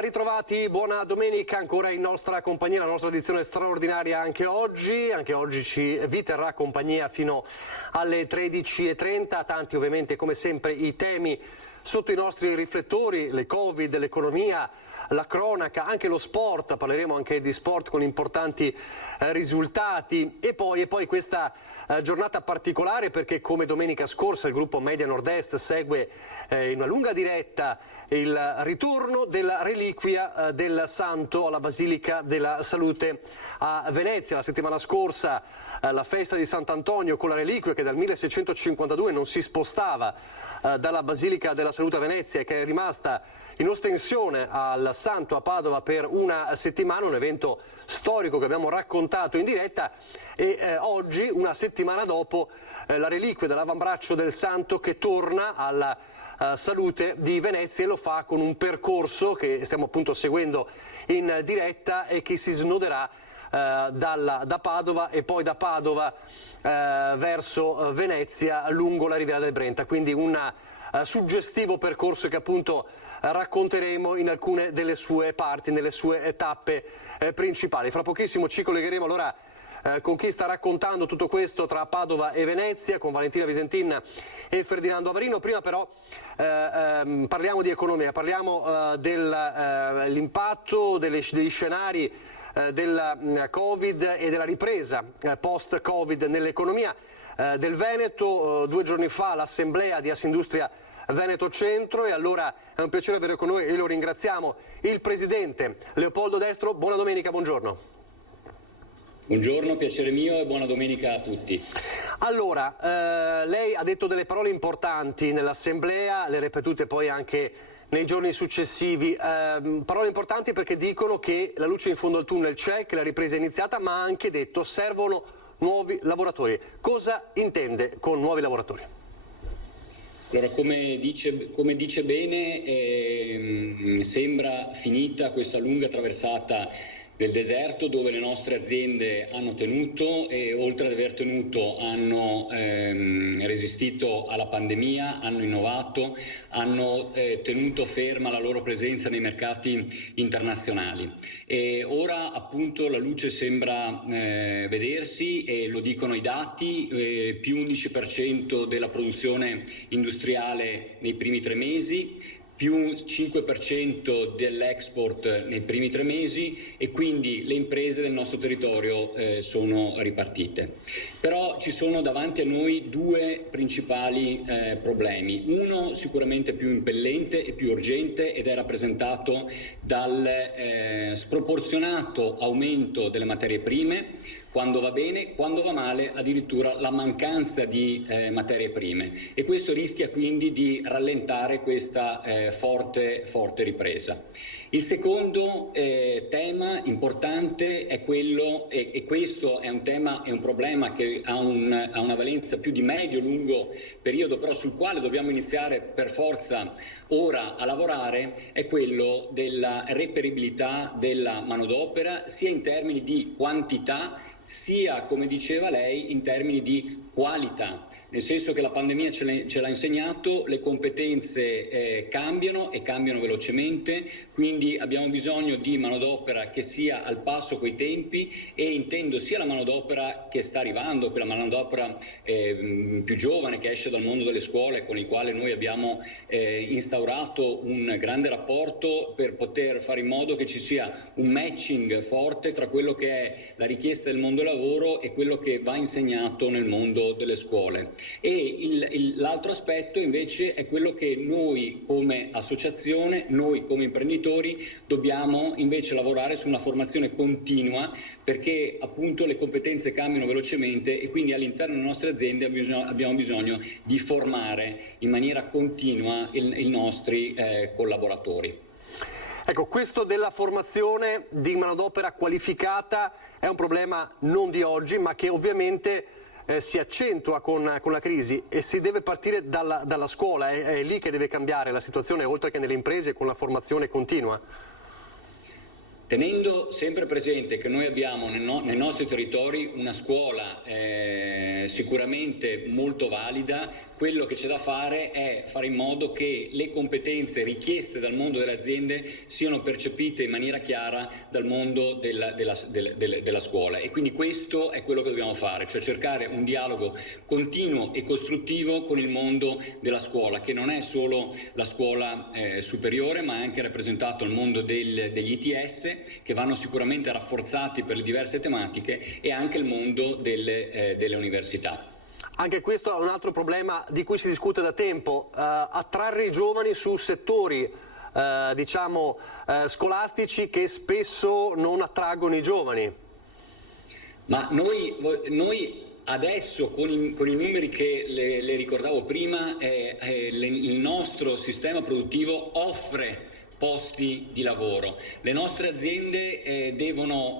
ritrovati, buona domenica ancora in nostra compagnia, la nostra edizione straordinaria anche oggi ci vi terrà compagnia fino alle 13:30, tanti ovviamente come sempre i temi sotto i nostri riflettori, le Covid, l'economia, la cronaca, anche lo sport, parleremo anche di sport con importanti risultati e poi questa giornata particolare perché come domenica scorsa il gruppo Media Nord-Est segue in una lunga diretta il ritorno della reliquia del Santo alla Basilica della Salute a Venezia. La settimana scorsa la festa di Sant'Antonio con la reliquia che dal 1652 non si spostava dalla Basilica della Salute a Venezia e che è rimasta in ostensione al Santo a Padova per una settimana, un evento storico che abbiamo raccontato in diretta e oggi, una settimana dopo, la reliquia dell'avambraccio del Santo che torna alla Salute di Venezia e lo fa con un percorso che stiamo appunto seguendo in diretta e che si snoderà da Padova e poi da Padova verso Venezia lungo la riviera del Brenta, quindi un suggestivo percorso che appunto racconteremo in alcune delle sue parti, nelle sue tappe principali. Fra pochissimo ci collegheremo allora con chi sta raccontando tutto questo tra Padova e Venezia, con Valentina Visentin e Ferdinando Avarino. Prima però parliamo di economia, parliamo dell'impatto degli scenari della Covid e della ripresa post-Covid nell'economia del Veneto. 2 giorni fa l'assemblea di Assindustria Veneto Centro e allora è un piacere avere con noi e lo ringraziamo il presidente Leopoldo Destro. Buona domenica, buongiorno. Buongiorno, piacere mio e buona domenica a tutti. Allora, lei ha detto delle parole importanti nell'assemblea, le ripetute poi anche nei giorni successivi, parole importanti perché dicono che la luce in fondo al tunnel c'è, che la ripresa è iniziata, ma ha anche detto servono nuovi lavoratori. Cosa intende con nuovi lavoratori? Allora, come dice bene, sembra finita questa lunga traversata del deserto dove le nostre aziende hanno tenuto e oltre ad aver tenuto hanno resistito alla pandemia, hanno innovato, hanno tenuto ferma la loro presenza nei mercati internazionali e ora appunto la luce sembra vedersi e lo dicono i dati, più 11% della produzione industriale nei primi 3 mesi, più 5% dell'export nei primi 3 mesi e quindi le imprese del nostro territorio sono ripartite. Però ci sono davanti a noi 2 principali problemi. Uno sicuramente più impellente e più urgente ed è rappresentato dal sproporzionato aumento delle materie prime, quando va bene, quando va male addirittura la mancanza di materie prime e questo rischia quindi di rallentare questa forte ripresa. Il secondo tema importante è quello, e questo è un problema che ha una valenza più di medio-lungo periodo, però sul quale dobbiamo iniziare per forza ora a lavorare, è quello della reperibilità della manodopera, sia in termini di quantità, sia, come diceva lei, in termini di qualità, nel senso che la pandemia ce l'ha insegnato, le competenze cambiano e cambiano velocemente, quindi abbiamo bisogno di manodopera che sia al passo coi tempi e intendo sia la manodopera che sta arrivando, quella manodopera più giovane che esce dal mondo delle scuole con il quale noi abbiamo instaurato un grande rapporto per poter fare in modo che ci sia un matching forte tra quello che è la richiesta del mondo del lavoro e quello che va insegnato nel mondo delle scuole. E l'altro aspetto invece è quello che noi come associazione, noi come imprenditori dobbiamo invece lavorare su una formazione continua perché appunto le competenze cambiano velocemente e quindi all'interno delle nostre aziende abbiamo bisogno di formare in maniera continua i nostri collaboratori. Ecco, questo della formazione di manodopera qualificata è un problema non di oggi, ma che ovviamente si accentua con la crisi e si deve partire dalla scuola, è lì che deve cambiare la situazione, oltre che nelle imprese con la formazione continua. Tenendo sempre presente che noi abbiamo nei nostri territori una scuola sicuramente molto valida, quello che c'è da fare è fare in modo che le competenze richieste dal mondo delle aziende siano percepite in maniera chiara dal mondo della scuola, e quindi questo è quello che dobbiamo fare, cioè cercare un dialogo continuo e costruttivo con il mondo della scuola, che non è solo la scuola superiore, ma è anche rappresentato il mondo degli ITS, che vanno sicuramente rafforzati per le diverse tematiche, e anche il mondo delle università. Anche questo è un altro problema di cui si discute da tempo, attrarre i giovani su settori scolastici che spesso non attraggono i giovani. Ma noi adesso, con i numeri che le ricordavo prima, il nostro sistema produttivo offre posti di lavoro. Le nostre aziende devono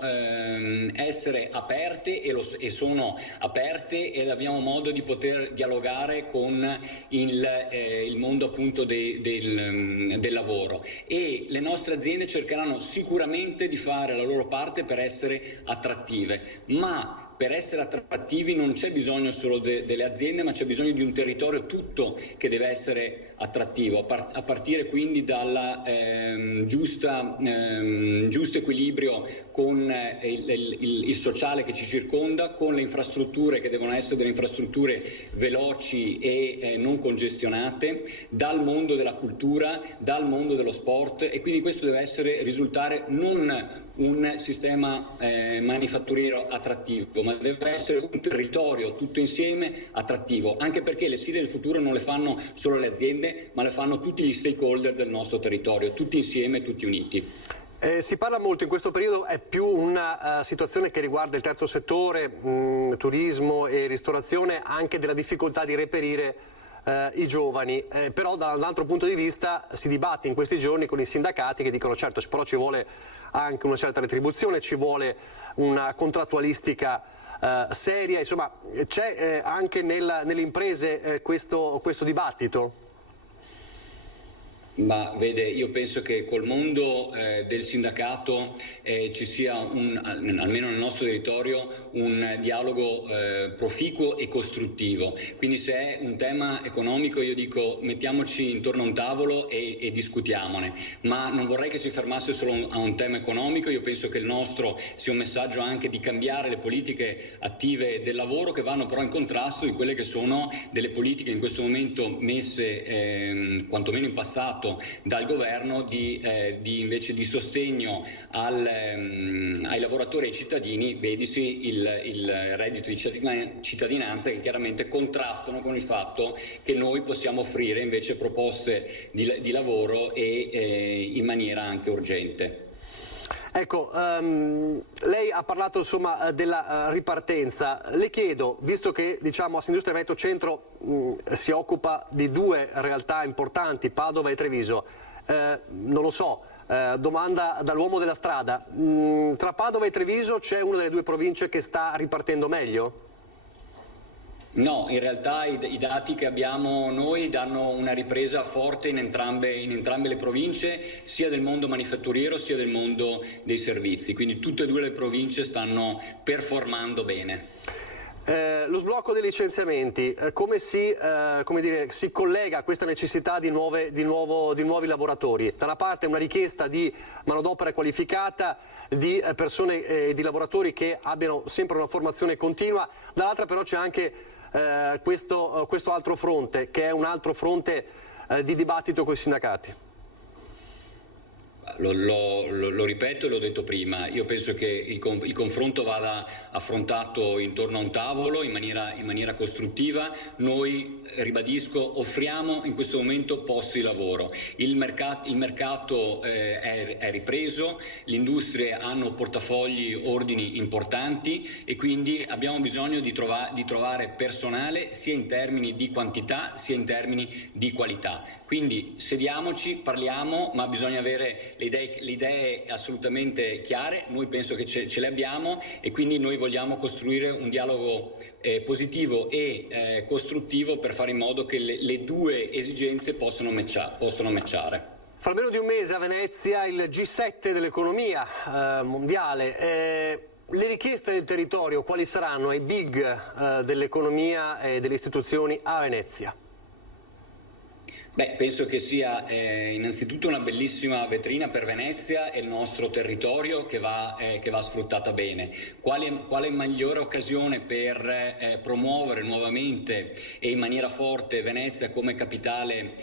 essere aperte e sono aperte, e abbiamo modo di poter dialogare con il mondo appunto del lavoro, e le nostre aziende cercheranno sicuramente di fare la loro parte per essere attrattive, ma per essere attrattivi non c'è bisogno solo delle aziende, ma c'è bisogno di un territorio tutto che deve essere attrattivo, a partire quindi dal giusto equilibrio con il sociale che ci circonda, con le infrastrutture che devono essere delle infrastrutture veloci e non congestionate, dal mondo della cultura, dal mondo dello sport, e quindi questo deve risultare non un sistema manifatturiero attrattivo, ma deve essere un territorio tutto insieme attrattivo, anche perché le sfide del futuro non le fanno solo le aziende, ma le fanno tutti gli stakeholder del nostro territorio, tutti insieme, tutti uniti. Si parla molto in questo periodo, è più una situazione che riguarda il terzo settore, turismo e ristorazione, anche della difficoltà di reperire i giovani, però da un altro punto di vista si dibatte in questi giorni con i sindacati che dicono certo, però ci vuole anche una certa retribuzione, ci vuole una contrattualistica seria, insomma c'è anche nelle imprese questo dibattito? Ma vede, io penso che col mondo del sindacato ci sia, almeno nel nostro territorio, un dialogo proficuo e costruttivo. Quindi se è un tema economico, io dico mettiamoci intorno a un tavolo e discutiamone, ma non vorrei che si fermasse solo a un tema economico. Io penso che il nostro sia un messaggio anche di cambiare le politiche attive del lavoro, che vanno però in contrasto di quelle che sono delle politiche in questo momento messe quantomeno in passato dal governo invece di sostegno ai lavoratori e ai cittadini, vedisi il reddito di cittadinanza, che chiaramente contrastano con il fatto che noi possiamo offrire invece proposte di lavoro e in maniera anche urgente. Ecco, lei ha parlato insomma della ripartenza. Le chiedo, visto che Assindustria Veneto Centro si occupa di due realtà importanti, Padova e Treviso, non lo so, domanda dall'uomo della strada, tra Padova e Treviso c'è una delle due province che sta ripartendo meglio? No, in realtà i dati che abbiamo noi danno una ripresa forte in entrambe le province, sia del mondo manifatturiero sia del mondo dei servizi, quindi tutte e due le province stanno performando bene. Lo sblocco dei licenziamenti, come si collega a questa necessità di nuovi lavoratori? Da una parte una richiesta di manodopera qualificata, di persone di lavoratori che abbiano sempre una formazione continua, dall'altra però c'è anche questo altro fronte, che è un altro fronte di dibattito con i sindacati. Lo ripeto e l'ho detto prima, io penso che il confronto vada affrontato intorno a un tavolo in maniera costruttiva. Noi, ribadisco, offriamo in questo momento posti di lavoro, il mercato è ripreso, le industrie hanno portafogli, ordini importanti, e quindi abbiamo bisogno di trovare personale sia in termini di quantità sia in termini di qualità. Quindi sediamoci, parliamo, ma bisogna avere le idee assolutamente chiare. Noi penso che ce le abbiamo, e quindi noi vogliamo costruire un dialogo positivo e costruttivo per fare in modo che le due esigenze possano matchare. Fra meno di un mese a Venezia il G7 dell'economia mondiale. Le richieste del territorio quali saranno ai big dell'economia e delle istituzioni a Venezia? Beh, penso che sia innanzitutto una bellissima vetrina per Venezia e il nostro territorio che va sfruttata bene. Quale migliore occasione per promuovere nuovamente e in maniera forte Venezia come capitale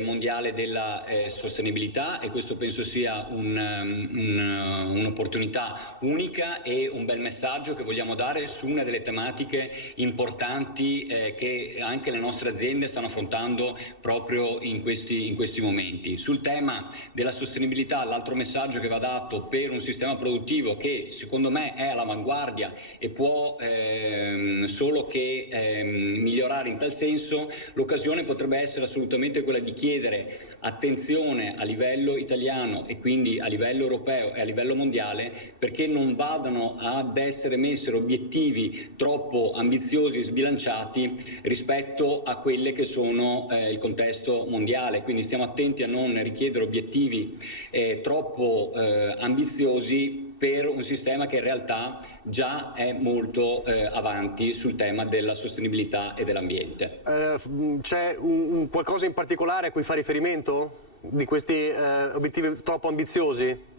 mondiale della sostenibilità, e questo penso sia un'opportunità unica e un bel messaggio che vogliamo dare su una delle tematiche importanti che anche le nostre aziende stanno affrontando proprio in questi momenti. Sul tema della sostenibilità, l'altro messaggio che va dato per un sistema produttivo che secondo me è all'avanguardia e può solo che migliorare in tal senso, l'occasione potrebbe essere assolutamente quella di chiedere attenzione a livello italiano e quindi a livello europeo e a livello mondiale, perché non vadano ad essere messi obiettivi troppo ambiziosi e sbilanciati rispetto a quelle che sono il contesto mondiale. Quindi stiamo attenti a non richiedere obiettivi troppo ambiziosi per un sistema che in realtà già è molto avanti sul tema della sostenibilità e dell'ambiente. C'è qualcosa in particolare a cui fa riferimento di questi obiettivi troppo ambiziosi?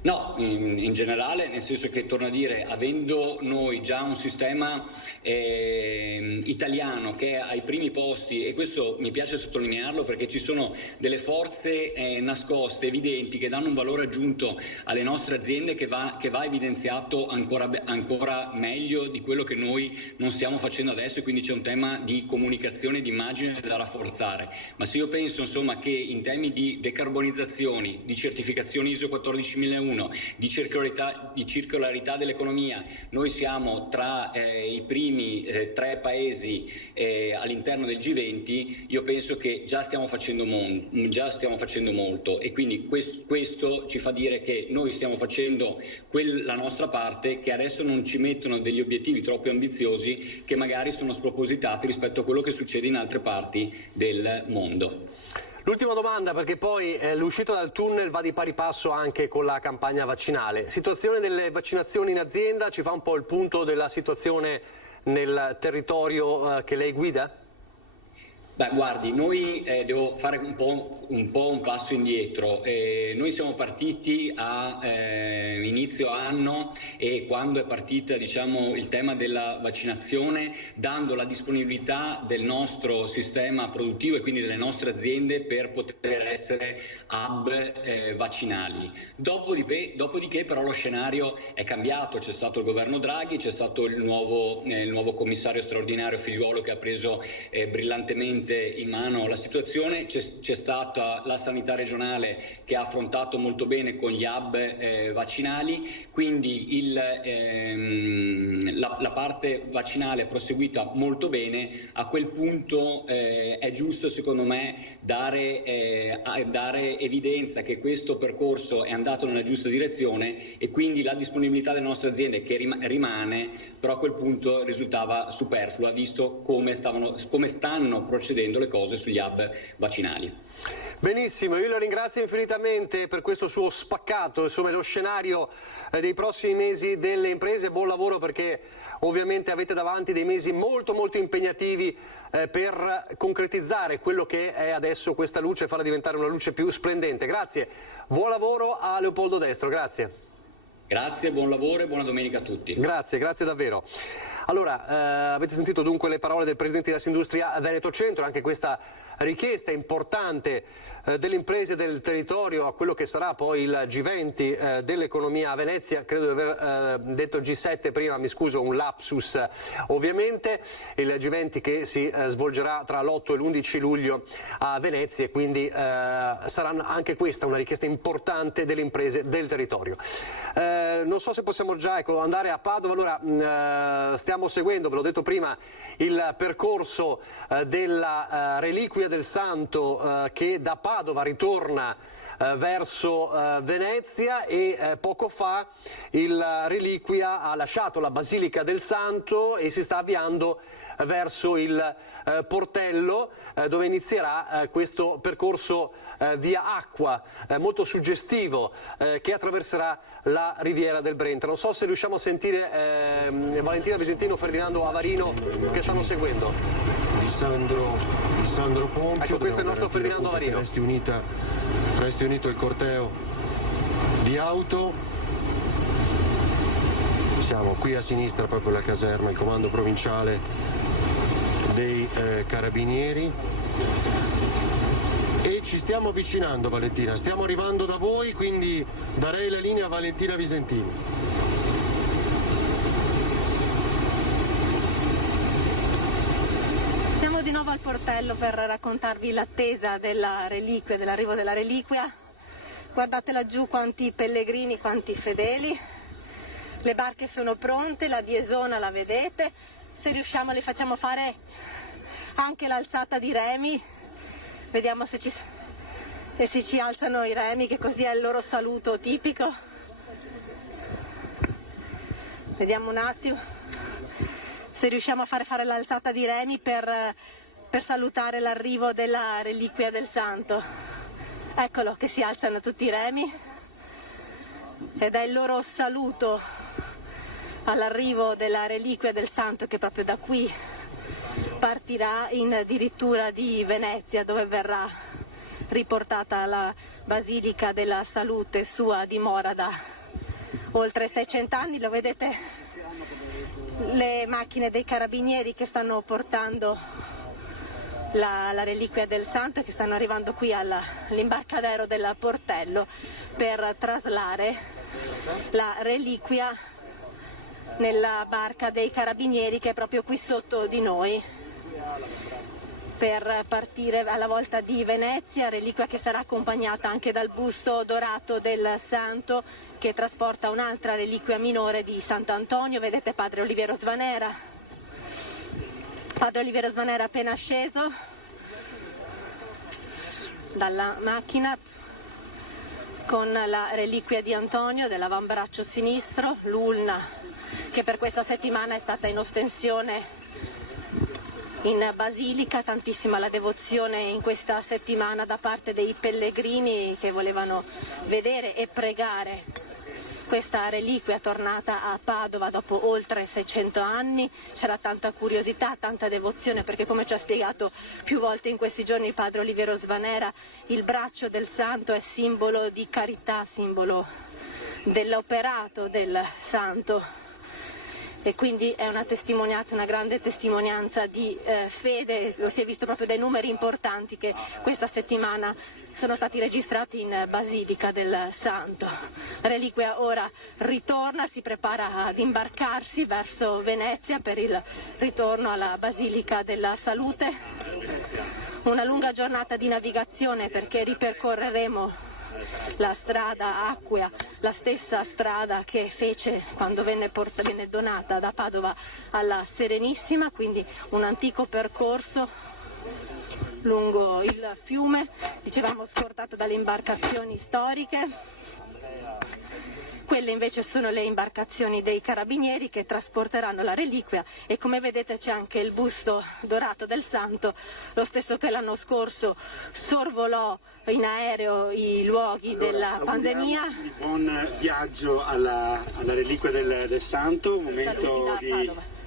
No, in generale, nel senso che, torno a dire, avendo noi già un sistema italiano che è ai primi posti, e questo mi piace sottolinearlo perché ci sono delle forze nascoste, evidenti, che danno un valore aggiunto alle nostre aziende che va evidenziato ancora meglio di quello che noi non stiamo facendo adesso, e quindi c'è un tema di comunicazione e di immagine da rafforzare. Ma se io penso insomma che in temi di decarbonizzazioni, di certificazioni ISO 14001, di circolarità dell'economia, noi siamo tra i primi 3 paesi all'interno del G20, io penso che già stiamo facendo molto, e quindi questo ci fa dire che noi stiamo facendo la nostra parte, che adesso non ci mettono degli obiettivi troppo ambiziosi che magari sono spropositati rispetto a quello che succede in altre parti del mondo. L'ultima domanda, perché poi l'uscita dal tunnel va di pari passo anche con la campagna vaccinale. Situazione delle vaccinazioni in azienda, ci fa un po' il punto della situazione nel territorio che lei guida? Beh, guardi, noi devo fare un po' un passo indietro. Noi siamo partiti a inizio anno, e quando è partita, diciamo, il tema della vaccinazione, dando la disponibilità del nostro sistema produttivo e quindi delle nostre aziende per poter essere hub vaccinali. Dopodiché però lo scenario è cambiato, c'è stato il governo Draghi, c'è stato il nuovo commissario straordinario Figliuolo che ha preso brillantemente in mano la situazione, c'è stata la sanità regionale che ha affrontato molto bene con gli hub vaccinali, quindi la parte vaccinale è proseguita molto bene. A quel punto è giusto, secondo me, dare evidenza che questo percorso è andato nella giusta direzione, e quindi la disponibilità delle nostre aziende che rimane, però a quel punto risultava superflua, visto come stanno procedendo le cose sugli hub vaccinali. Benissimo, io la ringrazio infinitamente per questo suo spaccato, insomma, lo scenario dei prossimi mesi delle imprese. Buon lavoro, perché ovviamente avete davanti dei mesi molto impegnativi per concretizzare quello che è adesso questa luce e farla diventare una luce più splendente. Grazie, buon lavoro a Leopoldo Destro, grazie. Grazie, buon lavoro e buona domenica a tutti. Grazie davvero. Allora, avete sentito dunque le parole del Presidente di Assindustria Veneto Centro, anche questa richiesta importante delle imprese del territorio a quello che sarà poi il G20 dell'economia a Venezia. Credo di aver detto G7 prima, mi scuso, un lapsus ovviamente. Il G20 che si svolgerà tra l'8 e l'11 luglio a Venezia, e quindi sarà anche questa una richiesta importante delle imprese del territorio. Non so se possiamo già andare a Padova. Allora, stiamo seguendo, ve l'ho detto prima, il percorso della reliquia del santo che da Padova ritorna verso Venezia e poco fa il Reliquia ha lasciato la Basilica del Santo e si sta avviando verso il portello dove inizierà questo percorso via acqua molto suggestivo che attraverserà la Riviera del Brenta. Non so se riusciamo a sentire Valentina Visentino, Ferdinando Avarino che stanno seguendo. Di Sandro Pompio. Ecco, questo è il nostro Ferdinando Avarino. Resti unito il corteo di auto. Siamo qui a sinistra, proprio la caserma, il comando provinciale dei Carabinieri. E ci stiamo avvicinando, Valentina, stiamo arrivando da voi, quindi darei la linea a Valentina Visentini. Siamo di nuovo al portello per raccontarvi l'attesa della reliquia, dell'arrivo della reliquia. Guardate laggiù quanti pellegrini, quanti fedeli. Le barche sono pronte, la diesona la vedete. Se riusciamo le facciamo fare anche l'alzata di remi. Vediamo se ci alzano i remi, che così è il loro saluto tipico. Vediamo un attimo se riusciamo a fare l'alzata di remi per salutare l'arrivo della Reliquia del Santo. Eccolo che si alzano tutti i remi ed è il loro saluto all'arrivo della Reliquia del Santo, che proprio da qui partirà addirittura di Venezia, dove verrà riportata la Basilica della Salute, sua dimora da oltre 600 anni. Lo vedete, le macchine dei Carabinieri che stanno portando la Reliquia del Santo e che stanno arrivando qui all'imbarcadero del portello per traslare la reliquia nella barca dei Carabinieri, che è proprio qui sotto di noi, per partire alla volta di Venezia, reliquia che sarà accompagnata anche dal busto dorato del Santo, che trasporta un'altra reliquia minore di Sant'Antonio. Vedete Padre Oliviero Svanera. Padre Oliviero Svanera appena sceso dalla macchina con la reliquia di Antonio dell'avambraccio sinistro, l'ulna che per questa settimana è stata in ostensione in Basilica. Tantissima la devozione in questa settimana da parte dei pellegrini che volevano vedere e pregare questa reliquia tornata a Padova dopo oltre 600 anni. C'era tanta curiosità, tanta devozione, perché come ci ha spiegato più volte in questi giorni il Padre Oliviero Svanera, il braccio del Santo è simbolo di carità, simbolo dell'operato del Santo. E quindi è una testimonianza, una grande testimonianza di fede. Lo si è visto proprio dai numeri importanti che questa settimana sono stati registrati in Basilica del Santo. La reliquia ora ritorna, si prepara ad imbarcarsi verso Venezia per il ritorno alla Basilica della Salute. Una lunga giornata di navigazione, perché ripercorreremo la strada acquea, la stessa strada che fece quando venne donata da Padova alla Serenissima, quindi un antico percorso lungo il fiume, dicevamo scordato dalle imbarcazioni storiche. Quelle invece sono le imbarcazioni dei Carabinieri che trasporteranno la reliquia, e come vedete c'è anche il busto dorato del Santo, lo stesso che l'anno scorso sorvolò in aereo i luoghi della pandemia. Buon viaggio alla Reliquia del Santo, un momento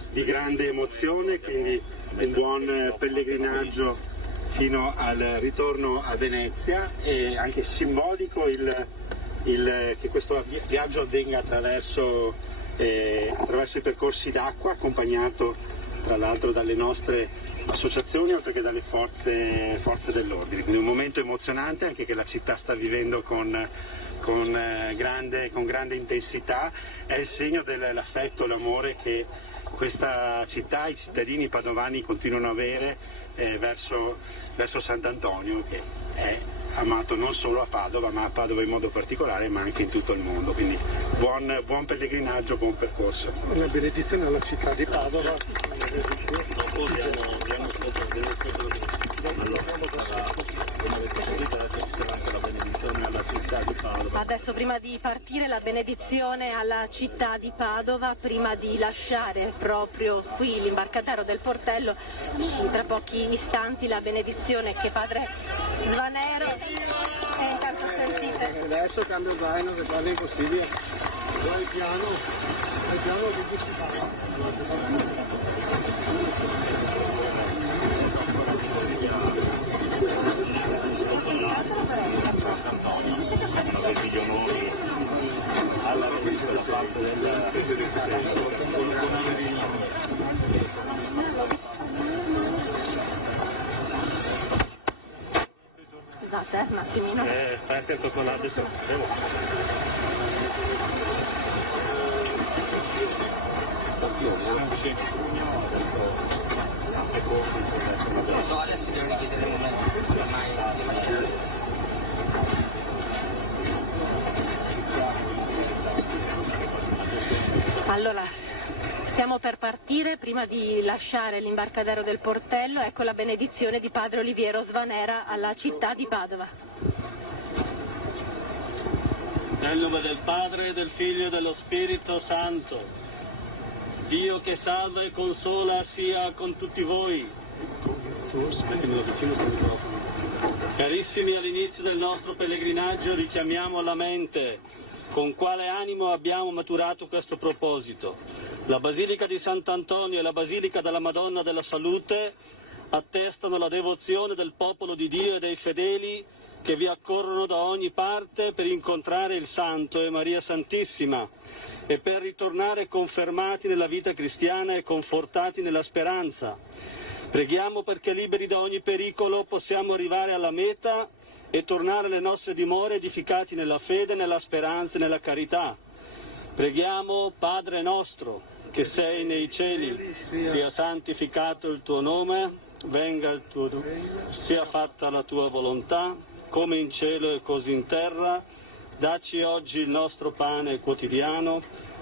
di grande emozione, quindi un buon pellegrinaggio fino al ritorno a Venezia. È anche simbolico che questo viaggio avvenga attraverso i percorsi d'acqua, accompagnato tra l'altro dalle nostre associazioni oltre che dalle forze dell'ordine. Quindi un momento emozionante anche che la città sta vivendo con grande intensità. È il segno dell'affetto e l'amore che questa città, i cittadini padovani continuano a avere verso Sant'Antonio, che è amato non solo a Padova, ma a Padova in modo particolare, ma anche in tutto il mondo. Quindi buon pellegrinaggio, buon percorso. Una benedizione alla città di Padova. Dopo diamo Adesso, prima di partire, la benedizione alla città di Padova, prima di lasciare proprio qui l'imbarcadero del portello. Tra pochi istanti la benedizione che padre Svanero, e intanto sentite. Adesso cambio il zaino, che parla impossibile. Vai piano di cui si Scusate, un attimino. Stai attento con adesso. Adesso devo chiedere un momento, Allora, stiamo per partire. Prima di lasciare l'imbarcadero del portello, ecco la benedizione di padre Oliviero Svanera alla città di Padova. Nel nome del Padre, del Figlio e dello Spirito Santo, Dio che salva e consola sia con tutti voi. Carissimi, all'inizio del nostro pellegrinaggio richiamiamo alla mente con quale animo abbiamo maturato questo proposito. La Basilica di Sant'Antonio e la Basilica della Madonna della Salute attestano la devozione del popolo di Dio e dei fedeli che vi accorrono da ogni parte per incontrare il Santo e Maria Santissima e per ritornare confermati nella vita cristiana e confortati nella speranza. Preghiamo perché, liberi da ogni pericolo, possiamo arrivare alla meta e tornare alle nostre dimore edificati nella fede, nella speranza e nella carità. Preghiamo, Padre nostro, che sei nei cieli, sia santificato il tuo nome, venga il tuo sia fatta la tua volontà, come in cielo e così in terra. Dacci oggi il nostro pane quotidiano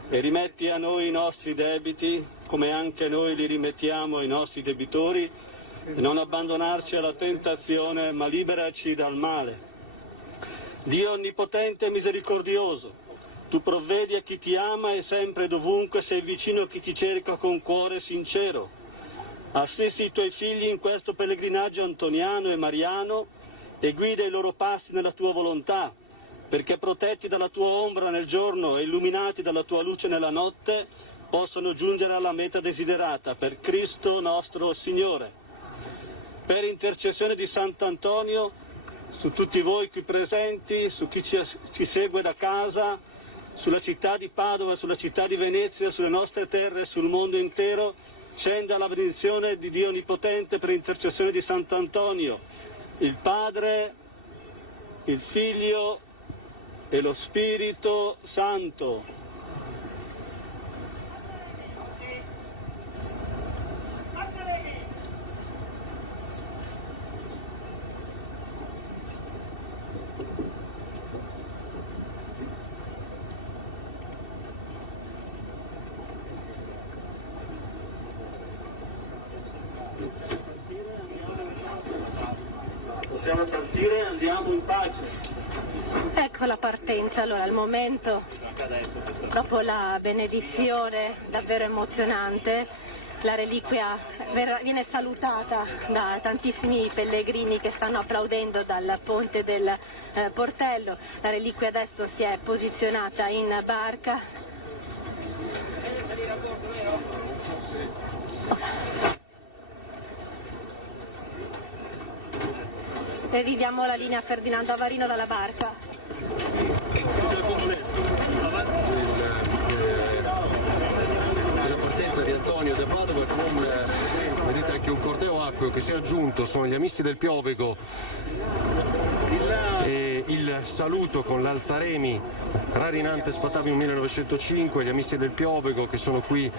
e rimetti a noi i nostri debiti, come anche noi li rimettiamo ai nostri debitori, e non abbandonarci alla tentazione, ma liberaci dal male. Dio onnipotente e misericordioso, tu provvedi a chi ti ama e sempre e dovunque sei vicino a chi ti cerca con cuore sincero. Assisti i tuoi figli in questo pellegrinaggio antoniano e mariano e guida i loro passi nella tua volontà, perché protetti dalla tua ombra nel giorno e illuminati dalla tua luce nella notte, possano giungere alla meta desiderata, per Cristo nostro Signore. Per intercessione di Sant'Antonio, su tutti voi qui presenti, su chi ci segue da casa, sulla città di Padova, sulla città di Venezia, sulle nostre terre e sul mondo intero, scenda la benedizione di Dio Onnipotente per intercessione di Sant'Antonio, il Padre, il Figlio e lo Spirito Santo. Possiamo partire, andiamo in pace. Ecco la partenza. Allora, il momento, dopo la benedizione davvero emozionante, la reliquia viene salutata da tantissimi pellegrini che stanno applaudendo dal ponte del portello. La reliquia adesso si è posizionata in barca. E ridiamo la linea a Ferdinando Avarino dalla barca. La partenza di Antonio da Padova con, vedete, anche un corteo acqueo che si è aggiunto, sono gli Amici del Piovego, e il saluto con l'Alzaremi Rarinante Spatavium 1905, gli Amici del Piovego che sono qui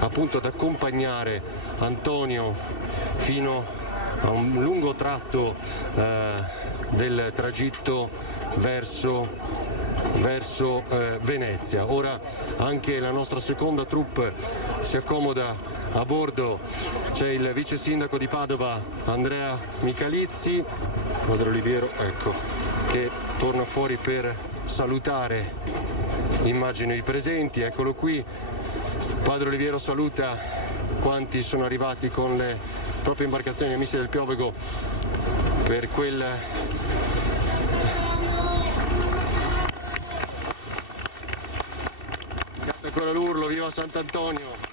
appunto ad accompagnare Antonio fino a un lungo tratto del tragitto verso verso Venezia. Ora anche la nostra seconda troupe si accomoda a bordo, c'è il vice sindaco di Padova Andrea Michalizzi, Padre Oliviero, ecco, che torna fuori per salutare, immagino, i presenti. Eccolo qui, Padre Oliviero saluta quanti sono arrivati con le proprie imbarcazioni Amici del Piovego per quel ancora l'urlo, viva Sant'Antonio.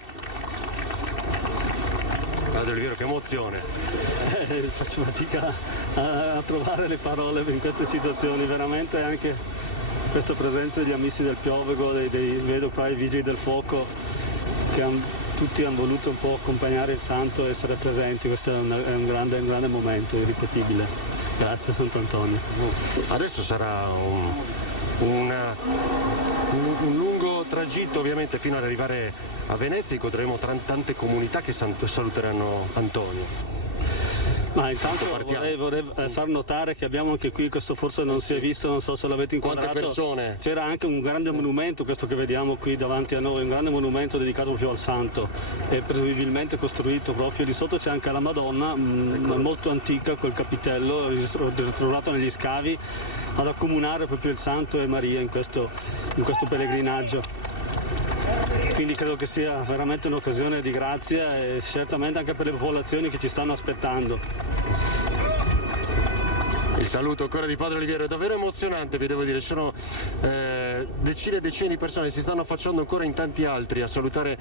Padre Oliviero, che emozione. Faccio fatica a trovare le parole in queste situazioni, veramente. Anche questa presenza degli Amici del Piovego, vedo qua i Vigili del Fuoco che tutti hanno voluto un po' accompagnare il santo e essere presenti. Questo è un grande momento, irripetibile. Grazie Sant'Antonio. Adesso sarà un lungo tragitto ovviamente fino ad arrivare a Venezia. Incontreremo tante comunità che saluteranno Antonio. Ma intanto vorrei far notare che abbiamo anche qui, questo forse non si è visto, non so se l'avete inquadrato. Quante persone? C'era anche un grande monumento, questo che vediamo qui davanti a noi, un grande monumento dedicato proprio al santo, e presumibilmente costruito proprio di sotto. C'è anche la Madonna, molto antica, col capitello ritrovato negli scavi, ad accomunare proprio il santo e Maria in questo pellegrinaggio. Quindi credo che sia veramente un'occasione di grazia, e certamente anche per le popolazioni che ci stanno aspettando. Il saluto ancora di Padre Oliviero è davvero emozionante, vi devo dire. Ci sono decine e decine di persone, si stanno affacciando ancora in tanti altri a salutare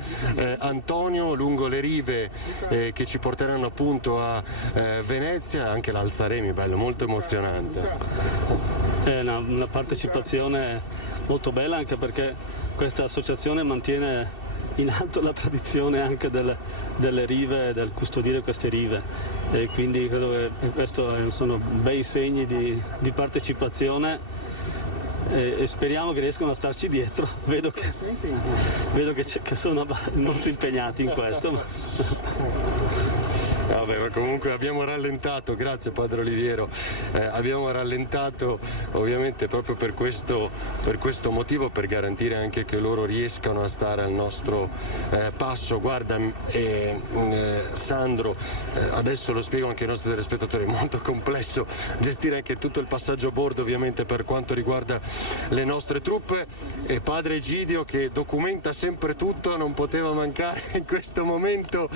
Antonio lungo le rive che ci porteranno appunto a Venezia. Anche l'Alzaremi, bello, molto emozionante. È una partecipazione molto bella, anche perché questa associazione mantiene in alto la tradizione anche delle rive, del custodire queste rive, e quindi credo che questo sono bei segni di partecipazione, e speriamo che riescano a starci dietro. Vedo che sono molto impegnati in questo. Vabbè, ma comunque abbiamo rallentato, grazie Padre Oliviero, abbiamo rallentato ovviamente proprio per questo motivo, per garantire anche che loro riescano a stare al nostro passo. Guarda Sandro, adesso lo spiego anche ai nostri telespettatori, è molto complesso gestire anche tutto il passaggio a bordo ovviamente per quanto riguarda le nostre truppe, e Padre Egidio che documenta sempre tutto non poteva mancare in questo momento.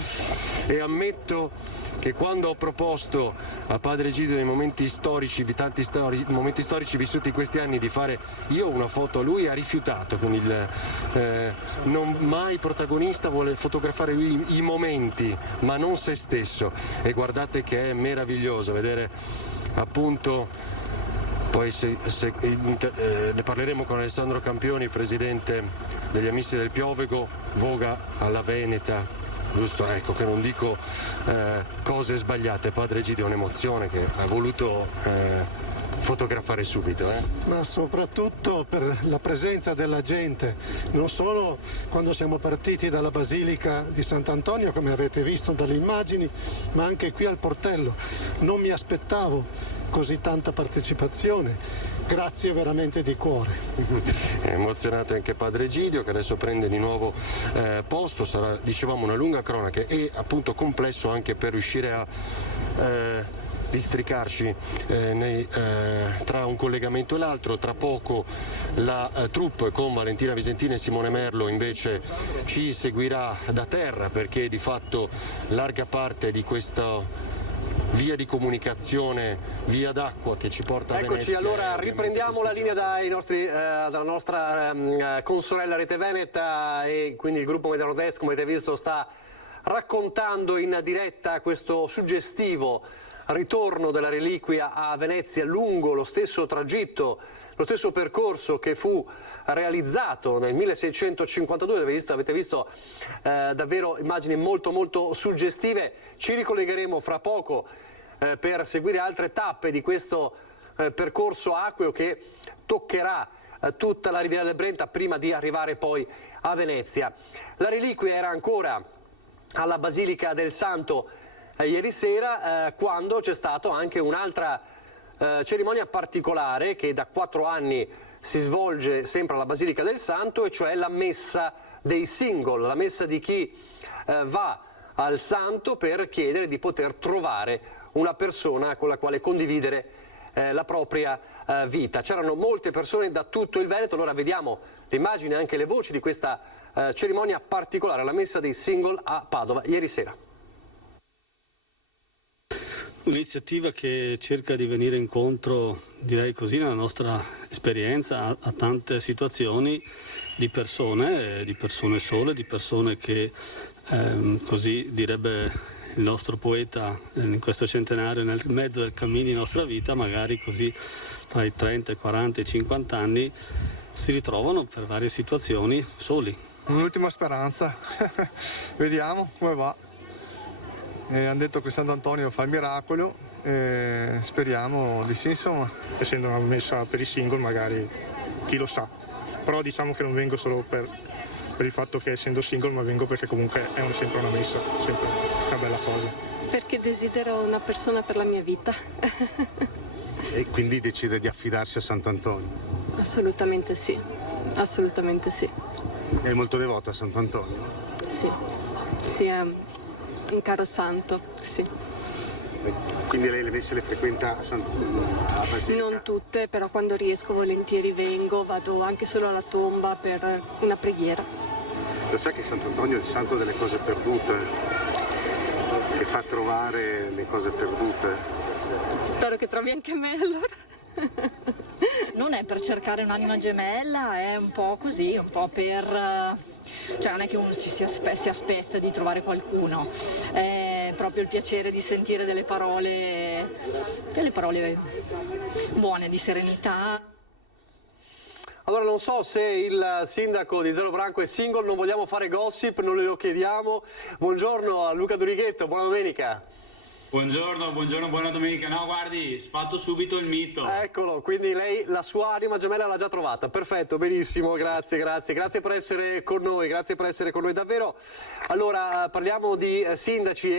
E ammetto che quando ho proposto a Padre Egidio nei momenti storici, momenti storici vissuti in questi anni, di fare io una foto a lui, ha rifiutato. Quindi non mai protagonista, vuole fotografare lui i momenti ma non se stesso, e guardate che è meraviglioso vedere appunto. Poi ne parleremo con Alessandro Campioni, presidente degli Amici del Piovego, voga alla Veneta, giusto? Ecco, che non dico cose sbagliate. Padre Egidio, un'emozione che ha voluto fotografare subito. Ma soprattutto per la presenza della gente, non solo quando siamo partiti dalla Basilica di Sant'Antonio, come avete visto dalle immagini, ma anche qui al portello. Non mi aspettavo così tanta partecipazione, grazie veramente di cuore. È emozionato anche Padre Egidio, che adesso prende di nuovo posto. Sarà, dicevamo, una lunga cronaca e appunto complesso anche per riuscire a districarci tra un collegamento e l'altro. Tra poco la troupe con Valentina Visentina e Simone Merlo invece ci seguirà da terra, perché di fatto larga parte di questa via di comunicazione, via d'acqua che ci porta a Venezia. Eccoci, allora riprendiamo la linea dalla nostra consorella Rete Veneta, e quindi il gruppo Media Nord Est, come avete visto, sta raccontando in diretta questo suggestivo ritorno della reliquia a Venezia lungo lo stesso tragitto, lo stesso percorso che fu realizzato nel 1652. Avete visto davvero immagini molto suggestive. Ci ricollegheremo fra poco per seguire altre tappe di questo percorso acqueo che toccherà tutta la Riviera del Brenta prima di arrivare poi a Venezia. La reliquia era ancora alla Basilica del Santo ieri sera, quando c'è stata anche un'altra cerimonia particolare che da 4 anni si svolge sempre alla Basilica del Santo, e cioè la messa dei single, la messa di chi va al Santo per chiedere di poter trovare una persona con la quale condividere la propria vita. C'erano molte persone da tutto il Veneto, allora vediamo le immagini e anche le voci di questa cerimonia particolare, la messa dei single a Padova ieri sera. Un'iniziativa che cerca di venire incontro, direi così, nella nostra esperienza a tante situazioni di persone sole, di persone che, così direbbe il nostro poeta in questo centenario, nel mezzo del cammino di nostra vita, magari così tra i 30, i 40 e i 50 anni, si ritrovano per varie situazioni soli. Un'ultima speranza, vediamo come va. Hanno detto che Sant'Antonio fa il miracolo, speriamo di sì, insomma. Essendo una messa per i single magari, chi lo sa, però diciamo che non vengo solo per il fatto che essendo single, ma vengo perché comunque è sempre una messa, sempre una bella cosa. Perché desidero una persona per la mia vita. E quindi decide di affidarsi a Sant'Antonio? Assolutamente sì, assolutamente sì. È molto devota a Sant'Antonio? Sì, è un caro santo, sì. Quindi lei le messe le frequenta a Basilica? Non tutte, però quando riesco volentieri vengo, vado anche solo alla tomba per una preghiera. Lo sa che Sant'Antonio è il santo delle cose perdute, che fa trovare le cose perdute? Spero che trovi anche me allora. Non è per cercare un'anima gemella, è un po' così, un po' per... cioè non è che uno si aspetta di trovare qualcuno, è proprio il piacere di sentire delle parole buone, di serenità. Allora non so se il sindaco di Zero Branco è single, non vogliamo fare gossip, non lo chiediamo. Buongiorno a Luca Dorighetto, buona domenica. Buongiorno, buona domenica. No, guardi, sfatto subito il mito. Eccolo, quindi lei la sua anima gemella l'ha già trovata. Perfetto, benissimo, grazie per essere con noi, davvero. Allora, parliamo di sindaci,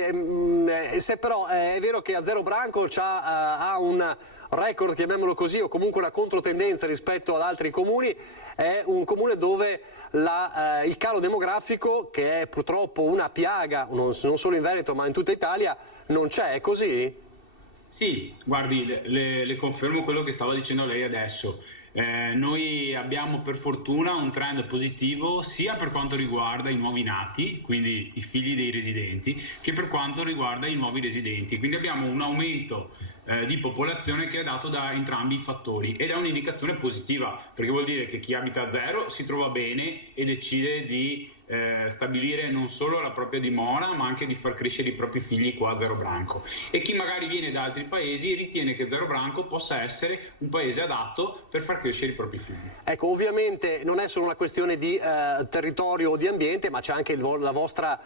se però è vero che a Zero Branco ha un record, chiamiamolo così, o comunque una controtendenza rispetto ad altri comuni, è un comune dove il calo demografico, che è purtroppo una piaga, non solo in Veneto ma in tutta Italia, non c'è, è così? Sì, guardi, le confermo quello che stava dicendo lei adesso. Noi abbiamo per fortuna un trend positivo sia per quanto riguarda i nuovi nati, quindi i figli dei residenti, che per quanto riguarda i nuovi residenti. Quindi abbiamo un aumento di popolazione che è dato da entrambi i fattori, ed è un'indicazione positiva, perché vuol dire che chi abita a Zero si trova bene e decide di stabilire non solo la propria dimora, ma anche di far crescere i propri figli qua a Zero Branco, e chi magari viene da altri paesi ritiene che Zero Branco possa essere un paese adatto per far crescere i propri figli. Ecco, ovviamente non è solo una questione di territorio o di ambiente, ma c'è anche la vostra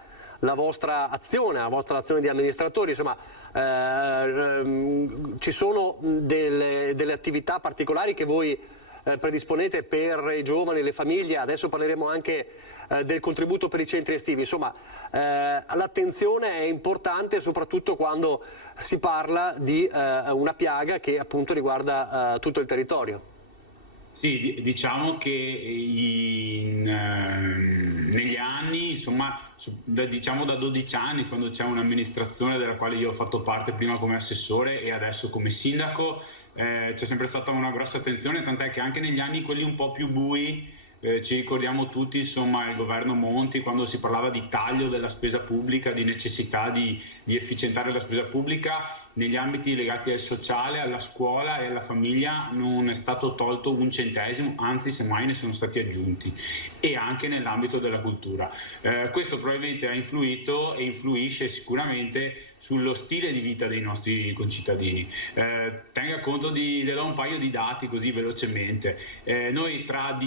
azione di amministratori, insomma, ci sono delle attività particolari che voi predisponete per i giovani, le famiglie. Adesso parleremo anche del contributo per i centri estivi. Insomma, l'attenzione è importante soprattutto quando si parla di una piaga che appunto riguarda tutto il territorio. Sì, diciamo che negli anni, insomma, diciamo da 12 anni, quando c'è un'amministrazione della quale io ho fatto parte prima come assessore e adesso come sindaco, c'è sempre stata una grossa attenzione, tant'è che anche negli anni quelli un po' più bui, ci ricordiamo tutti, insomma, il governo Monti, quando si parlava di taglio della spesa pubblica, di necessità di efficientare la spesa pubblica, negli ambiti legati al sociale, alla scuola e alla famiglia non è stato tolto un centesimo, anzi semmai ne sono stati aggiunti, e anche nell'ambito della cultura. Questo probabilmente ha influito e influisce sicuramente sullo stile di vita dei nostri concittadini. Tenga conto le do un paio di dati così velocemente. Noi tra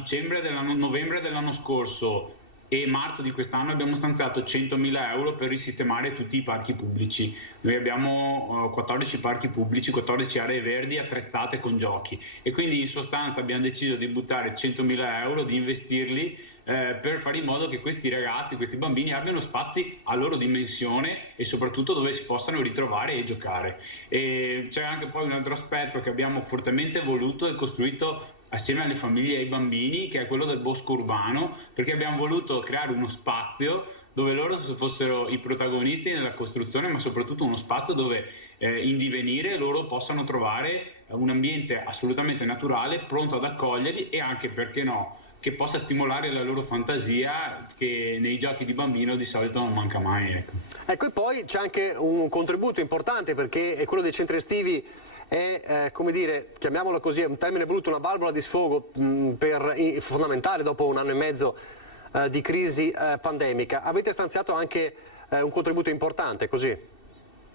novembre dell'anno scorso e marzo di quest'anno abbiamo stanziato 100.000 euro per risistemare tutti i parchi pubblici. Noi abbiamo 14 parchi pubblici, 14 aree verdi attrezzate con giochi, e quindi in sostanza abbiamo deciso di buttare 100.000 euro, di investirli per fare in modo che questi ragazzi, questi bambini abbiano spazi a loro dimensione e soprattutto dove si possano ritrovare e giocare. E c'è anche poi un altro aspetto che abbiamo fortemente voluto e costruito assieme alle famiglie e ai bambini, che è quello del bosco urbano, perché abbiamo voluto creare uno spazio dove loro fossero i protagonisti nella costruzione, ma soprattutto uno spazio dove in divenire loro possano trovare un ambiente assolutamente naturale, pronto ad accoglierli e anche, perché no, che possa stimolare la loro fantasia, che nei giochi di bambino di solito non manca mai. Ecco, e poi c'è anche un contributo importante, perché è quello dei centri estivi. È, come dire, chiamiamolo così, è un termine brutto, una valvola di sfogo fondamentale dopo un anno e mezzo di crisi pandemica. Avete stanziato anche un contributo importante, così?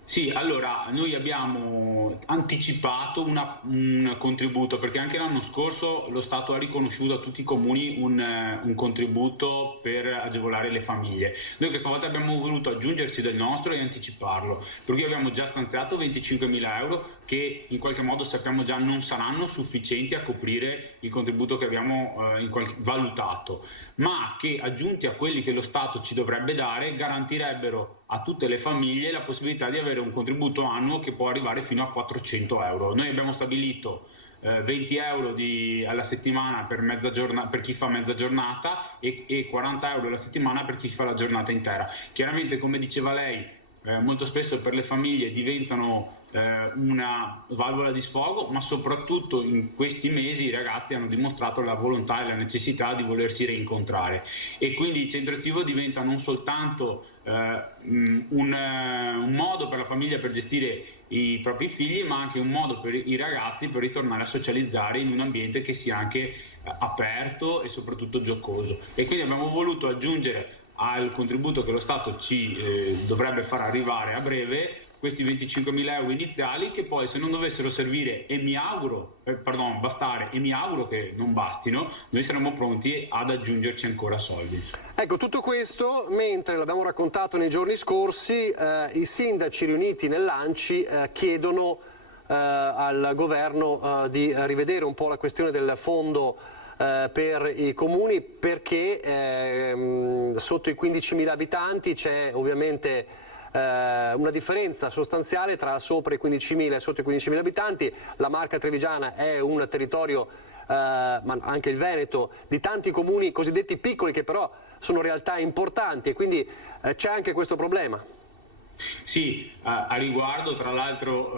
Sì, allora noi abbiamo anticipato un contributo, perché anche l'anno scorso lo Stato ha riconosciuto a tutti i comuni un contributo per agevolare le famiglie. Noi questa volta abbiamo voluto aggiungerci del nostro e anticiparlo, per cui abbiamo già stanziato 25.000 euro che in qualche modo sappiamo già non saranno sufficienti a coprire il contributo che abbiamo valutato, ma che aggiunti a quelli che lo Stato ci dovrebbe dare garantirebbero a tutte le famiglie la possibilità di avere un contributo annuo che può arrivare fino a 400 euro. Noi abbiamo stabilito 20 euro alla settimana per chi fa mezza giornata e 40 euro alla settimana per chi fa la giornata intera. Chiaramente, come diceva lei, molto spesso per le famiglie diventano una valvola di sfogo, ma soprattutto in questi mesi i ragazzi hanno dimostrato la volontà e la necessità di volersi rincontrare, e quindi il centro estivo diventa non soltanto un modo per la famiglia per gestire i propri figli, ma anche un modo per i ragazzi per ritornare a socializzare in un ambiente che sia anche aperto e soprattutto giocoso. E quindi abbiamo voluto aggiungere al contributo che lo Stato ci dovrebbe far arrivare a breve questi 25.000 euro iniziali, che poi, se non dovessero servire bastare, e mi auguro che non bastino, noi saremo pronti ad aggiungerci ancora soldi. Ecco, tutto questo mentre, l'abbiamo raccontato nei giorni scorsi, i sindaci riuniti nell'ANCI chiedono al governo di rivedere un po' la questione del fondo per i comuni, perché sotto i 15.000 abitanti c'è ovviamente una differenza sostanziale tra sopra i 15.000 e sotto i 15.000 abitanti. La Marca Trevigiana è un territorio, ma anche il Veneto, di tanti comuni cosiddetti piccoli che però sono realtà importanti, e quindi c'è anche questo problema. Sì, a riguardo, tra l'altro,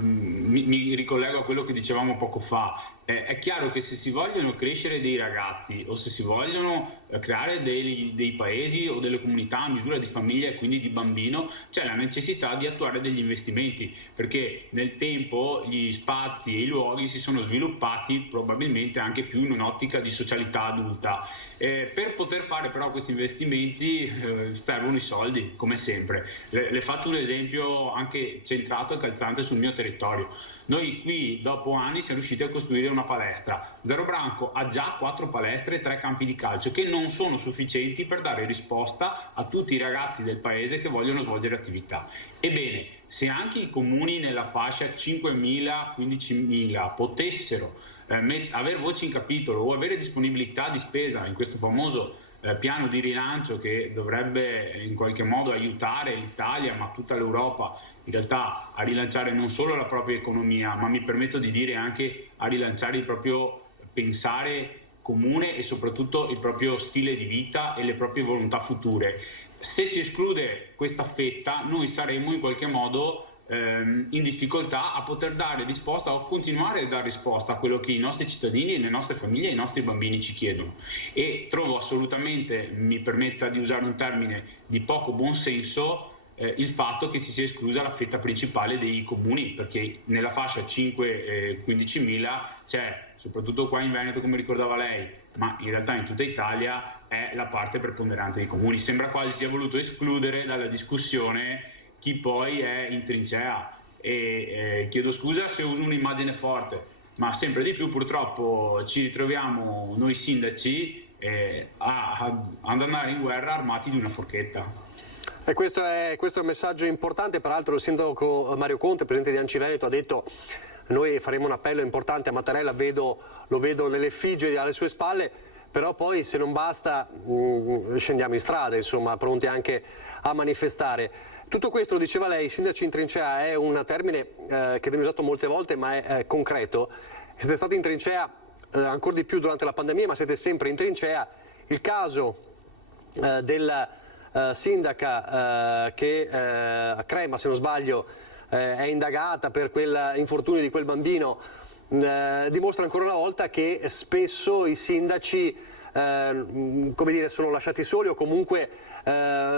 mi ricollego a quello che dicevamo poco fa. È chiaro che se si vogliono crescere dei ragazzi o se si vogliono creare dei paesi o delle comunità a misura di famiglia e quindi di bambino, c'è la necessità di attuare degli investimenti, perché nel tempo gli spazi e i luoghi si sono sviluppati probabilmente anche più in un'ottica di socialità adulta. Per poter fare però questi investimenti servono i soldi, come sempre. Le faccio un esempio anche centrato e calzante sul mio territorio. Noi qui dopo anni siamo riusciti a costruire una palestra. Zero Branco ha già 4 palestre e 3 campi di calcio che non sono sufficienti per dare risposta a tutti i ragazzi del paese che vogliono svolgere attività. Ebbene, se anche i comuni nella fascia 5.000, 15.000 potessero avere voci in capitolo o avere disponibilità di spesa in questo famoso piano di rilancio che dovrebbe in qualche modo aiutare l'Italia, ma tutta l'Europa in realtà a rilanciare non solo la propria economia, ma mi permetto di dire anche a rilanciare il proprio pensare comune e soprattutto il proprio stile di vita e le proprie volontà future. Se si esclude questa fetta, noi saremmo in qualche modo in difficoltà a poter dare risposta o continuare a dare risposta a quello che i nostri cittadini, le nostre famiglie e i nostri bambini ci chiedono. E trovo assolutamente, mi permetta di usare un termine di poco buonsenso, il fatto che si sia esclusa la fetta principale dei comuni, perché nella fascia 5-15.000 c'è, soprattutto qua in Veneto come ricordava lei, ma in realtà in tutta Italia è la parte preponderante dei comuni. Sembra quasi sia voluto escludere dalla discussione chi poi è in trincea, e chiedo scusa se uso un'immagine forte, ma sempre di più purtroppo ci ritroviamo noi sindaci ad andare in guerra armati di una forchetta. E questo è un messaggio importante. Peraltro il sindaco Mario Conte, presidente di ANCI Veneto, ha detto: noi faremo un appello importante a Mattarella, lo vedo nell'effigie alle sue spalle, però poi se non basta scendiamo in strada, insomma, pronti anche a manifestare. Tutto questo, lo diceva lei, sindaci in trincea è un termine che viene usato molte volte, ma è concreto. Siete stati in trincea ancora di più durante la pandemia, ma siete sempre in trincea. Il caso della sindaca che a Crema, se non sbaglio, è indagata per quell'infortunio di quel bambino, dimostra ancora una volta che spesso i sindaci come dire, sono lasciati soli o comunque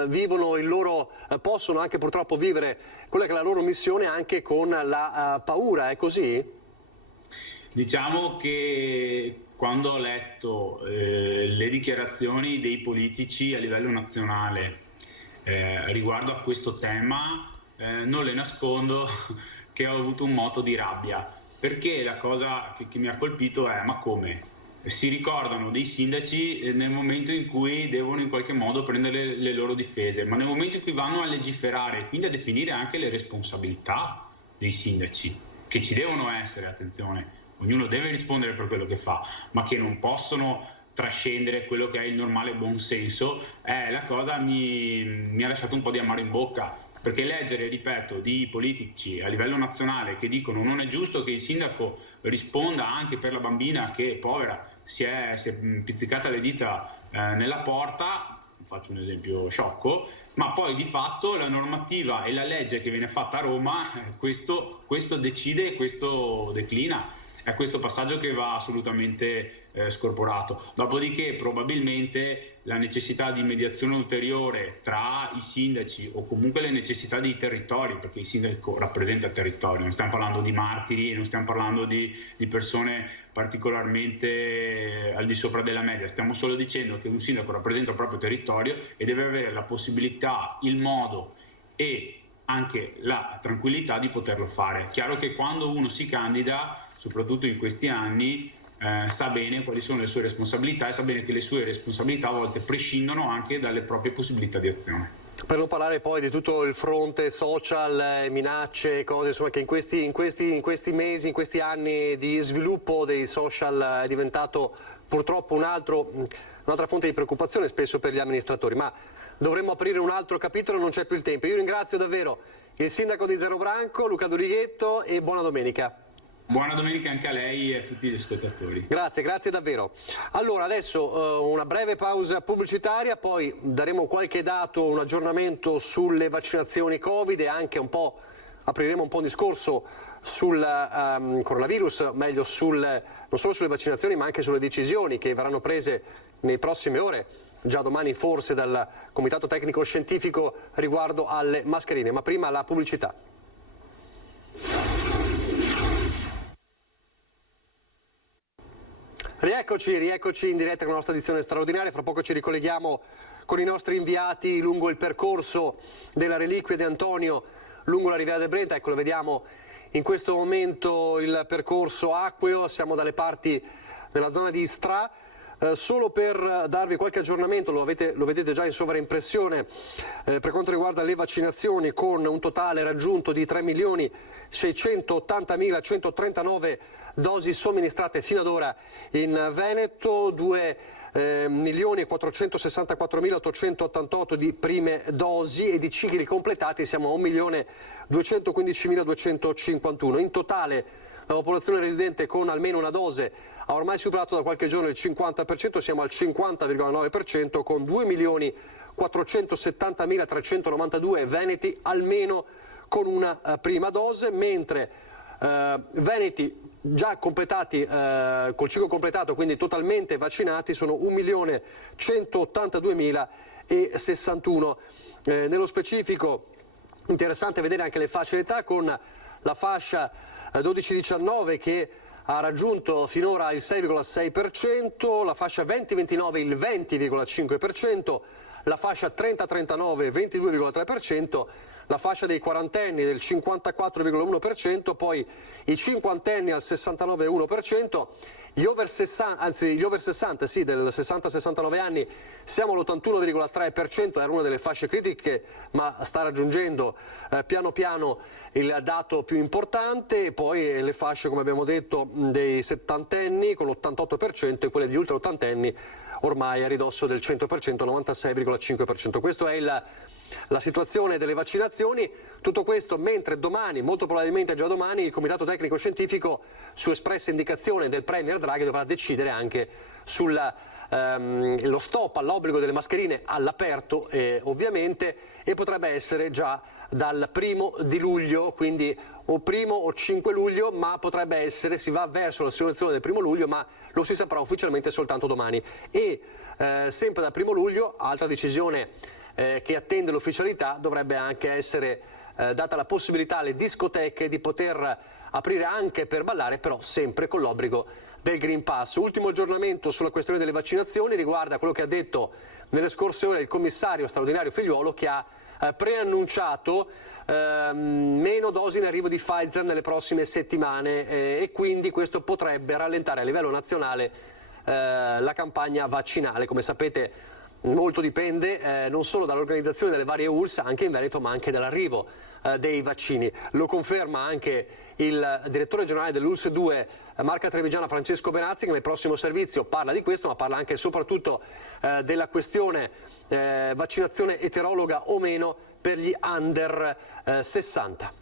vivono il loro, possono anche purtroppo vivere quella che è la loro missione anche con la paura, è così? Diciamo che quando ho letto le dichiarazioni dei politici a livello nazionale riguardo a questo tema, non le nascondo che ho avuto un moto di rabbia, perché la cosa che mi ha colpito è: ma come? Si ricordano dei sindaci nel momento in cui devono in qualche modo prendere le loro difese, ma nel momento in cui vanno a legiferare, quindi a definire anche le responsabilità dei sindaci, che ci devono essere, attenzione, ognuno deve rispondere per quello che fa, ma che non possono trascendere quello che è il normale buonsenso, la cosa mi ha lasciato un po' di amaro in bocca, perché leggere, ripeto, di politici a livello nazionale che dicono non è giusto che il sindaco risponda anche per la bambina che, povera, si è pizzicata le dita nella porta, faccio un esempio sciocco, ma poi di fatto la normativa e la legge che viene fatta a Roma questo decide, questo declina. È questo passaggio che va assolutamente scorporato. Dopodiché probabilmente la necessità di mediazione ulteriore tra i sindaci o comunque le necessità dei territori, perché il sindaco rappresenta il territorio, non stiamo parlando di martiri, non stiamo parlando di persone particolarmente al di sopra della media, stiamo solo dicendo che un sindaco rappresenta il proprio territorio e deve avere la possibilità, il modo e anche la tranquillità di poterlo fare. Chiaro che quando uno si candida, soprattutto in questi anni, sa bene quali sono le sue responsabilità e sa bene che le sue responsabilità a volte prescindono anche dalle proprie possibilità di azione. Per non parlare poi di tutto il fronte social, minacce, cose insomma, che in questi mesi, in questi anni di sviluppo dei social è diventato purtroppo un'altra fonte di preoccupazione spesso per gli amministratori, ma dovremmo aprire un altro capitolo, non c'è più il tempo. Io ringrazio davvero il sindaco di Zero Branco, Luca Dorighetto, e buona domenica. Buona domenica anche a lei e a tutti gli spettatori. Grazie, grazie davvero. Allora adesso una breve pausa pubblicitaria, poi daremo qualche dato, un aggiornamento sulle vaccinazioni Covid e anche apriremo un po' un discorso sul coronavirus, meglio non solo sulle vaccinazioni ma anche sulle decisioni che verranno prese nelle prossime ore, già domani forse dal Comitato Tecnico Scientifico riguardo alle mascherine, ma prima la pubblicità. Rieccoci in diretta con la nostra edizione straordinaria. Fra poco ci ricolleghiamo con i nostri inviati lungo il percorso della reliquia di Antonio lungo la Riviera del Brenta. Ecco, lo vediamo in questo momento il percorso acqueo, siamo dalle parti della zona di Istra. Solo per darvi qualche aggiornamento, lo vedete già in sovraimpressione, per quanto riguarda le vaccinazioni, con un totale raggiunto di 3.680.139 dosi somministrate fino ad ora in Veneto, 2.464.888 di prime dosi, e di cicli completati siamo a 1.215.251. In totale la popolazione residente con almeno una dose ha ormai superato da qualche giorno il 50%, siamo al 50,9%, con 2.470.392 veneti almeno con una prima dose, mentre veneti già completati, col ciclo completato, quindi totalmente vaccinati, sono 1.182.061. Nello specifico interessante vedere anche le fasce d'età, con la fascia 12-19 che ha raggiunto finora il 6,6%, la fascia 20-29 il 20,5%, la fascia 30-39 il 22,3%, la fascia dei quarantenni del 54,1%, poi i cinquantenni al 69,1%, gli over 60, sì, del 60-69 anni siamo all'81,3%, era una delle fasce critiche, ma sta raggiungendo piano piano il dato più importante, e poi le fasce, come abbiamo detto, dei settantenni con l'88% e quelle degli ultra ottantenni ormai a ridosso del 100%, 96,5%. Questo è il la situazione delle vaccinazioni. Tutto questo mentre domani, molto probabilmente già domani, il Comitato Tecnico Scientifico, su espressa indicazione del Premier Draghi, dovrà decidere anche sullo stop all'obbligo delle mascherine all'aperto, ovviamente, e potrebbe essere già dal 1° di luglio, quindi o 1° o 5 luglio, ma potrebbe essere, si va verso la situazione del 1° luglio, ma lo si saprà ufficialmente soltanto domani. E sempre dal 1° luglio, altra decisione che attende l'ufficialità, dovrebbe anche essere data la possibilità alle discoteche di poter aprire anche per ballare, però sempre con l'obbligo del Green Pass. Ultimo aggiornamento sulla questione delle vaccinazioni riguarda quello che ha detto nelle scorse ore il commissario straordinario Figliuolo, che ha preannunciato meno dosi in arrivo di Pfizer nelle prossime settimane e quindi questo potrebbe rallentare a livello nazionale la campagna vaccinale. Come sapete, molto dipende non solo dall'organizzazione delle varie ULSS anche in Veneto, ma anche dall'arrivo dei vaccini. Lo conferma anche il direttore generale dell'ULSS 2 Marca Trevigiana, Francesco Benazzi, che nel prossimo servizio parla di questo, ma parla anche e soprattutto della questione vaccinazione eterologa o meno per gli under 60.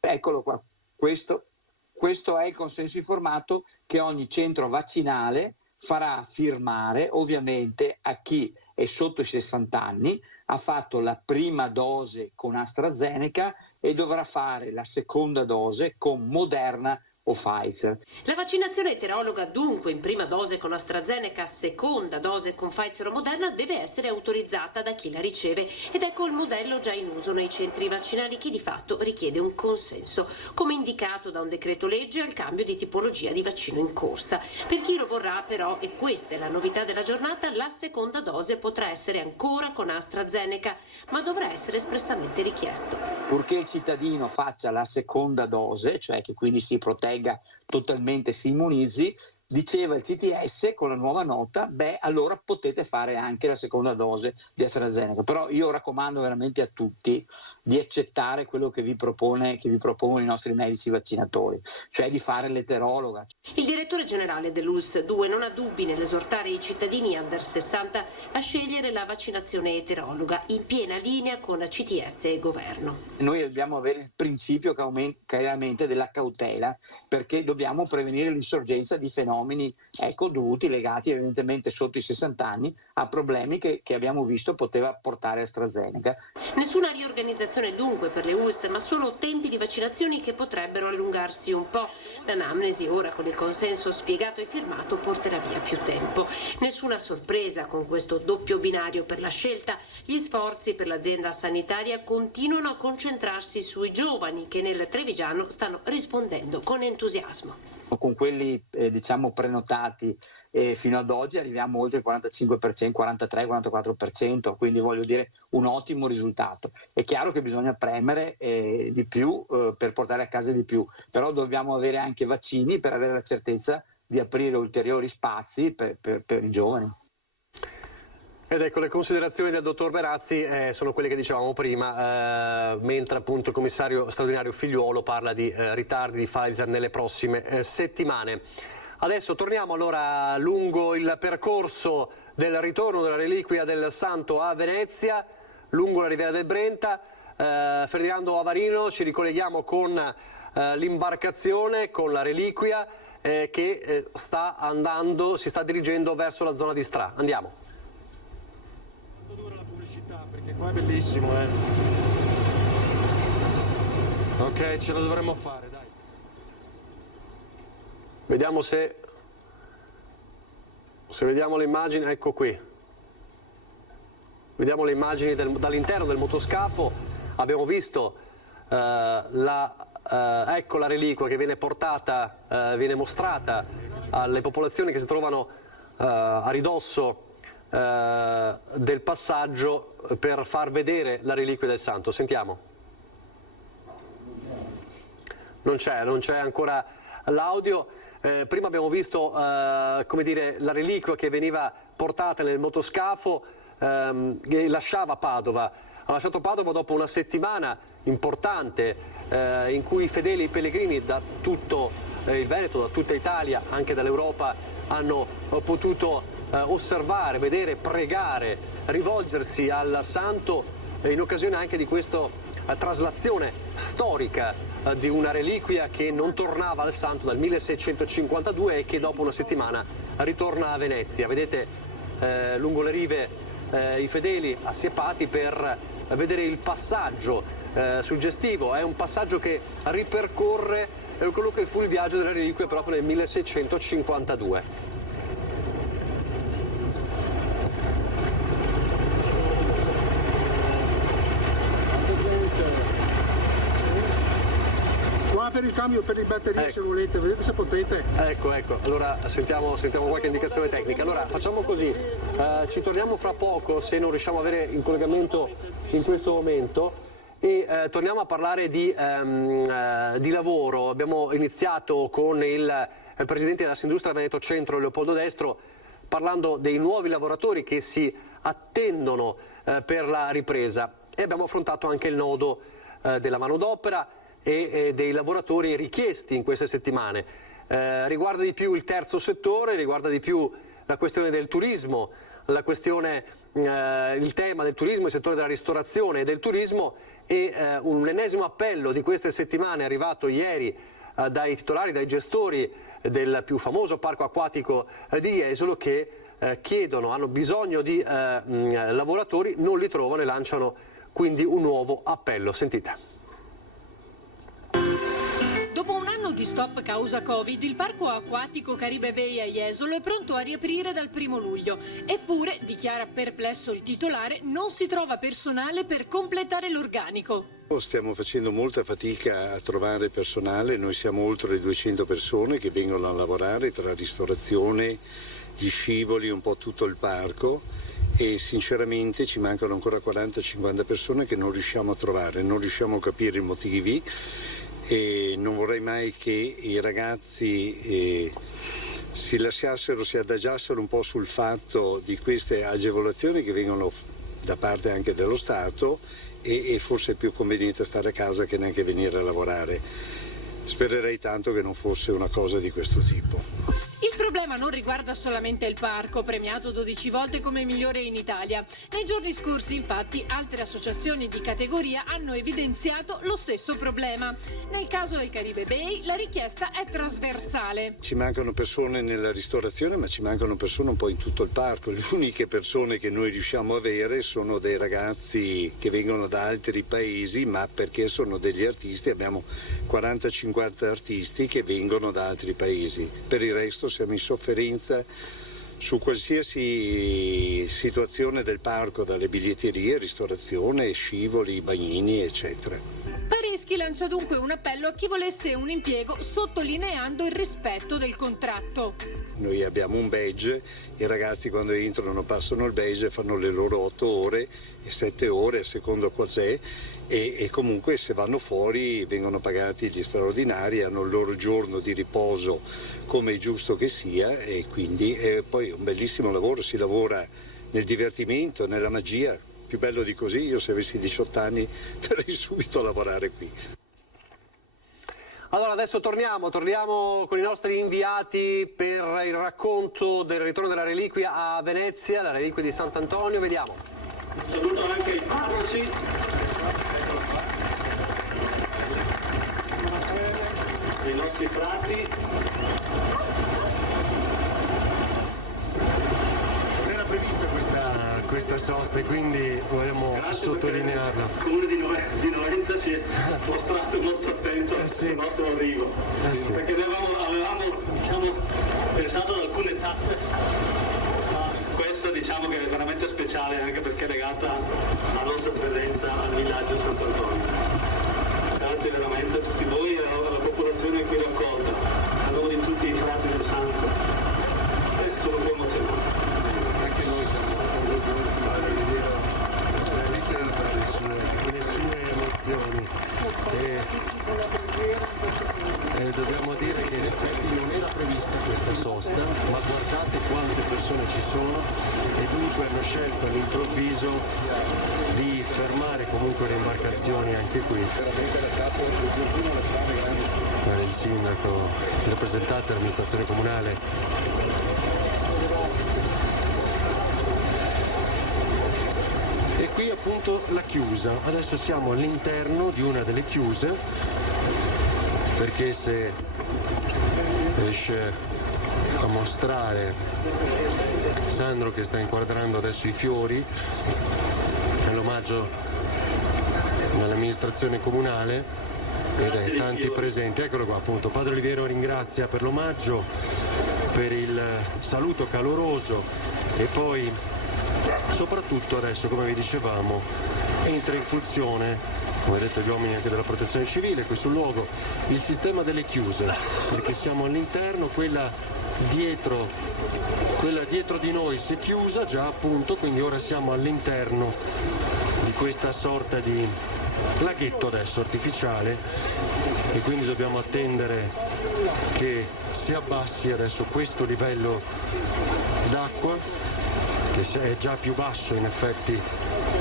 Eccolo qua, questo è il consenso informato che ogni centro vaccinale farà firmare ovviamente a chi è sotto i 60 anni, ha fatto la prima dose con AstraZeneca e dovrà fare la seconda dose con Moderna o Pfizer. La vaccinazione eterologa dunque in prima dose con AstraZeneca, seconda dose con Pfizer o Moderna deve essere autorizzata da chi la riceve ed ecco il modello già in uso nei centri vaccinali che di fatto richiede un consenso, come indicato da un decreto legge al cambio di tipologia di vaccino in corsa. Per chi lo vorrà però, e questa è la novità della giornata, la seconda dose potrà essere ancora con AstraZeneca, ma dovrà essere espressamente richiesto. Purché il cittadino faccia la seconda dose, cioè che quindi si protegga totalmente, si immunizzi, diceva il CTS con la nuova nota, allora potete fare anche la seconda dose di AstraZeneca. Però io raccomando veramente a tutti di accettare quello che vi propongono i nostri medici vaccinatori, cioè di fare l'eterologa. Il direttore generale dell'ULSS 2 non ha dubbi nell'esortare i cittadini under 60 a scegliere la vaccinazione eterologa, in piena linea con CTS e governo. Noi dobbiamo avere il principio chiaramente della cautela, perché dobbiamo prevenire l'insorgenza di fenomeni dovuti, legati evidentemente sotto i 60 anni a problemi che abbiamo visto poteva portare AstraZeneca. Nessuna riorganizzazione dunque per le ULSS, ma solo tempi di vaccinazioni che potrebbero allungarsi un po'. L'anamnesi ora con il consenso spiegato e firmato porterà via più tempo. Nessuna sorpresa con questo doppio binario per la scelta. Gli sforzi per l'azienda sanitaria continuano a concentrarsi sui giovani che nel Trevigiano stanno rispondendo con entusiasmo. Con quelli prenotati fino ad oggi arriviamo oltre il 45%, 43-44%, quindi voglio dire un ottimo risultato. È chiaro che bisogna premere di più per portare a casa di più, però dobbiamo avere anche vaccini per avere la certezza di aprire ulteriori spazi per i giovani. Ed ecco, le considerazioni del dottor Benazzi sono quelle che dicevamo prima, mentre appunto il commissario straordinario Figliuolo parla di ritardi di Pfizer nelle prossime settimane. Adesso torniamo allora lungo il percorso del ritorno della reliquia del Santo a Venezia, lungo la riviera del Brenta. Ferdinando Avarino, ci ricolleghiamo con l'imbarcazione, con la reliquia che si sta dirigendo verso la zona di Stra. Andiamo. Perché qua è bellissimo, Ok, ce la dovremmo fare, dai. Vediamo se vediamo le immagini, ecco qui. Vediamo le immagini dall'interno del motoscafo. Abbiamo visto ecco la reliquia che viene portata, viene mostrata alle popolazioni che si trovano a ridosso del passaggio per far vedere la reliquia del santo. Sentiamo. Non c'è ancora l'audio. Prima abbiamo visto come dire, la reliquia che veniva portata nel motoscafo che lasciava Padova. Ha lasciato Padova dopo una settimana importante in cui i fedeli pellegrini da tutto il Veneto, da tutta Italia, anche dall'Europa, hanno potuto osservare, vedere, pregare, rivolgersi al santo in occasione anche di questa traslazione storica di una reliquia che non tornava al santo dal 1652 e che dopo una settimana ritorna a Venezia. Vedete lungo le rive i fedeli assiepati per vedere il passaggio suggestivo. È un passaggio che ripercorre quello che fu il viaggio della reliquia proprio nel 1652. Per il cambio per le batterie, se volete, vedete se potete. Ecco, allora sentiamo qualche indicazione tecnica. Allora facciamo così, ci torniamo fra poco se non riusciamo ad avere in collegamento in questo momento e torniamo a parlare di lavoro. Abbiamo iniziato con il presidente della Assindustria Veneto Centro, Leopoldo Destro, parlando dei nuovi lavoratori che si attendono per la ripresa, e abbiamo affrontato anche il nodo della manodopera e dei lavoratori richiesti in queste settimane. Riguarda di più il terzo settore, riguarda di più la questione del turismo, il tema del turismo, il settore della ristorazione e del turismo, e un ennesimo appello di queste settimane è arrivato ieri dai titolari, dai gestori del più famoso parco acquatico di Jesolo, che hanno bisogno di lavoratori, non li trovano e lanciano quindi un nuovo appello. Sentite. Dopo un anno di stop causa Covid, il parco acquatico Caribe Bay a Jesolo è pronto a riaprire dal 1° luglio. Eppure, dichiara perplesso il titolare, non si trova personale per completare l'organico. Stiamo facendo molta fatica a trovare personale, noi siamo oltre 200 persone che vengono a lavorare tra ristorazione, gli scivoli, un po' tutto il parco, e sinceramente ci mancano ancora 40-50 persone che non riusciamo a trovare, non riusciamo a capire i motivi. E non vorrei mai che i ragazzi si adagiassero un po' sul fatto di queste agevolazioni che vengono da parte anche dello Stato, e forse è più conveniente stare a casa che neanche venire a lavorare. Spererei tanto che non fosse una cosa di questo tipo. Il problema non riguarda solamente il parco, premiato 12 volte come migliore in Italia. Nei giorni scorsi, infatti, altre associazioni di categoria hanno evidenziato lo stesso problema. Nel caso del Caribe Bay, la richiesta è trasversale. Ci mancano persone nella ristorazione, ma ci mancano persone un po' in tutto il parco. Le uniche persone che noi riusciamo a avere sono dei ragazzi che vengono da altri paesi, ma perché sono degli artisti. Abbiamo 40-50 artisti che vengono da altri paesi. Per il resto siamo in sofferenza su qualsiasi situazione del parco, dalle biglietterie, ristorazione, scivoli, bagnini, eccetera. Pareschi lancia dunque un appello a chi volesse un impiego, sottolineando il rispetto del contratto. Noi abbiamo un badge, i ragazzi quando entrano passano il badge, fanno le loro 8 ore e 7 ore a seconda cos'è, e comunque se vanno fuori vengono pagati gli straordinari, hanno il loro giorno di riposo come è giusto che sia, e quindi poi è un bellissimo lavoro, si lavora nel divertimento, nella magia. Più bello di così, io se avessi 18 anni farei subito a lavorare qui. Allora adesso torniamo con i nostri inviati per il racconto del ritorno della reliquia a Venezia, la reliquia di Sant'Antonio, vediamo. Saluto anche i parroci. I nostri frati. Non era prevista questa sosta e quindi vogliamo sottolinearla. Il comune di Noventa si è mostrato molto attento al nostro arrivo, perché avevamo pensato ad alcune tappe, ma questa diciamo che è veramente speciale anche perché è legata alla nostra presenza al villaggio Sant'Antonio. Grazie veramente a tutti voi e alla popolazione qui raccolta, a nome di tutti i frati del Santo. Sono un po' emozionato. Anche noi siamo le sue emozioni e dobbiamo dire che in effetti non era prevista questa sosta, ma guardate quante persone ci sono, e dunque hanno scelto all'improvviso di fermare comunque le imbarcazioni anche qui. Il sindaco, il rappresentante dell'amministrazione comunale appunto la chiusa. Adesso siamo all'interno di una delle chiuse, perché se riesce a mostrare Sandro che sta inquadrando adesso i fiori, è l'omaggio dall'amministrazione comunale ed tanti presenti. Eccolo qua appunto, Padre Oliviero ringrazia per l'omaggio, per il saluto caloroso e poi soprattutto adesso, come vi dicevamo, entra in funzione, come vedete, gli uomini anche della protezione civile qui sul luogo, il sistema delle chiuse, perché siamo all'interno, quella dietro di noi si è chiusa già appunto, quindi ora siamo all'interno di questa sorta di laghetto adesso artificiale e quindi dobbiamo attendere che si abbassi adesso questo livello d'acqua, che è già più basso in effetti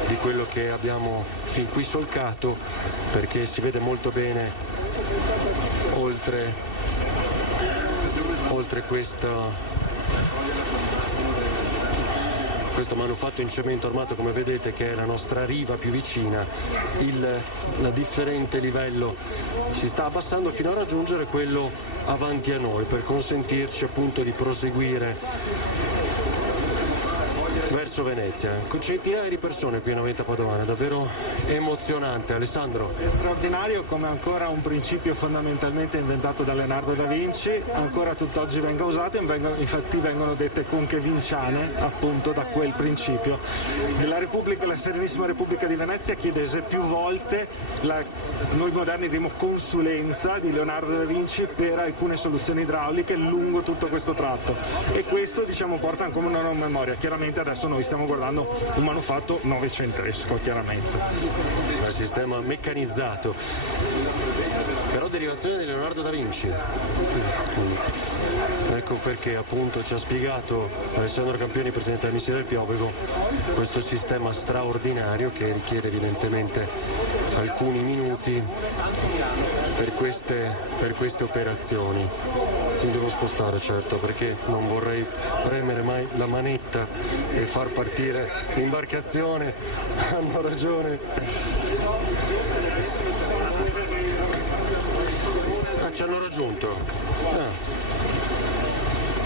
di quello che abbiamo fin qui solcato, perché si vede molto bene oltre questo manufatto in cemento armato, come vedete, che è la nostra riva più vicina. La differente livello si sta abbassando fino a raggiungere quello avanti a noi, per consentirci appunto di proseguire verso Venezia, con centinaia di persone qui a Navetta Padovana, davvero emozionante. Alessandro? È straordinario come ancora un principio fondamentalmente inventato da Leonardo da Vinci ancora tutt'oggi venga usato, infatti vengono dette conche vinciane appunto da quel principio. La Serenissima Repubblica di Venezia chiedese più volte noi moderni diremo consulenza di Leonardo da Vinci per alcune soluzioni idrauliche lungo tutto questo tratto, e questo porta ancora una memoria. Chiaramente adesso noi stiamo guardando un manufatto novecentesco, chiaramente. Un sistema meccanizzato, però derivazione di Leonardo da Vinci. Ecco perché appunto ci ha spiegato Alessandro Campioni, presidente della missione del Piovego, questo sistema straordinario che richiede evidentemente alcuni minuti per queste operazioni. Mi devo spostare, certo, perché non vorrei premere mai la manetta e far partire l'imbarcazione. Hanno ragione. Ci hanno raggiunto.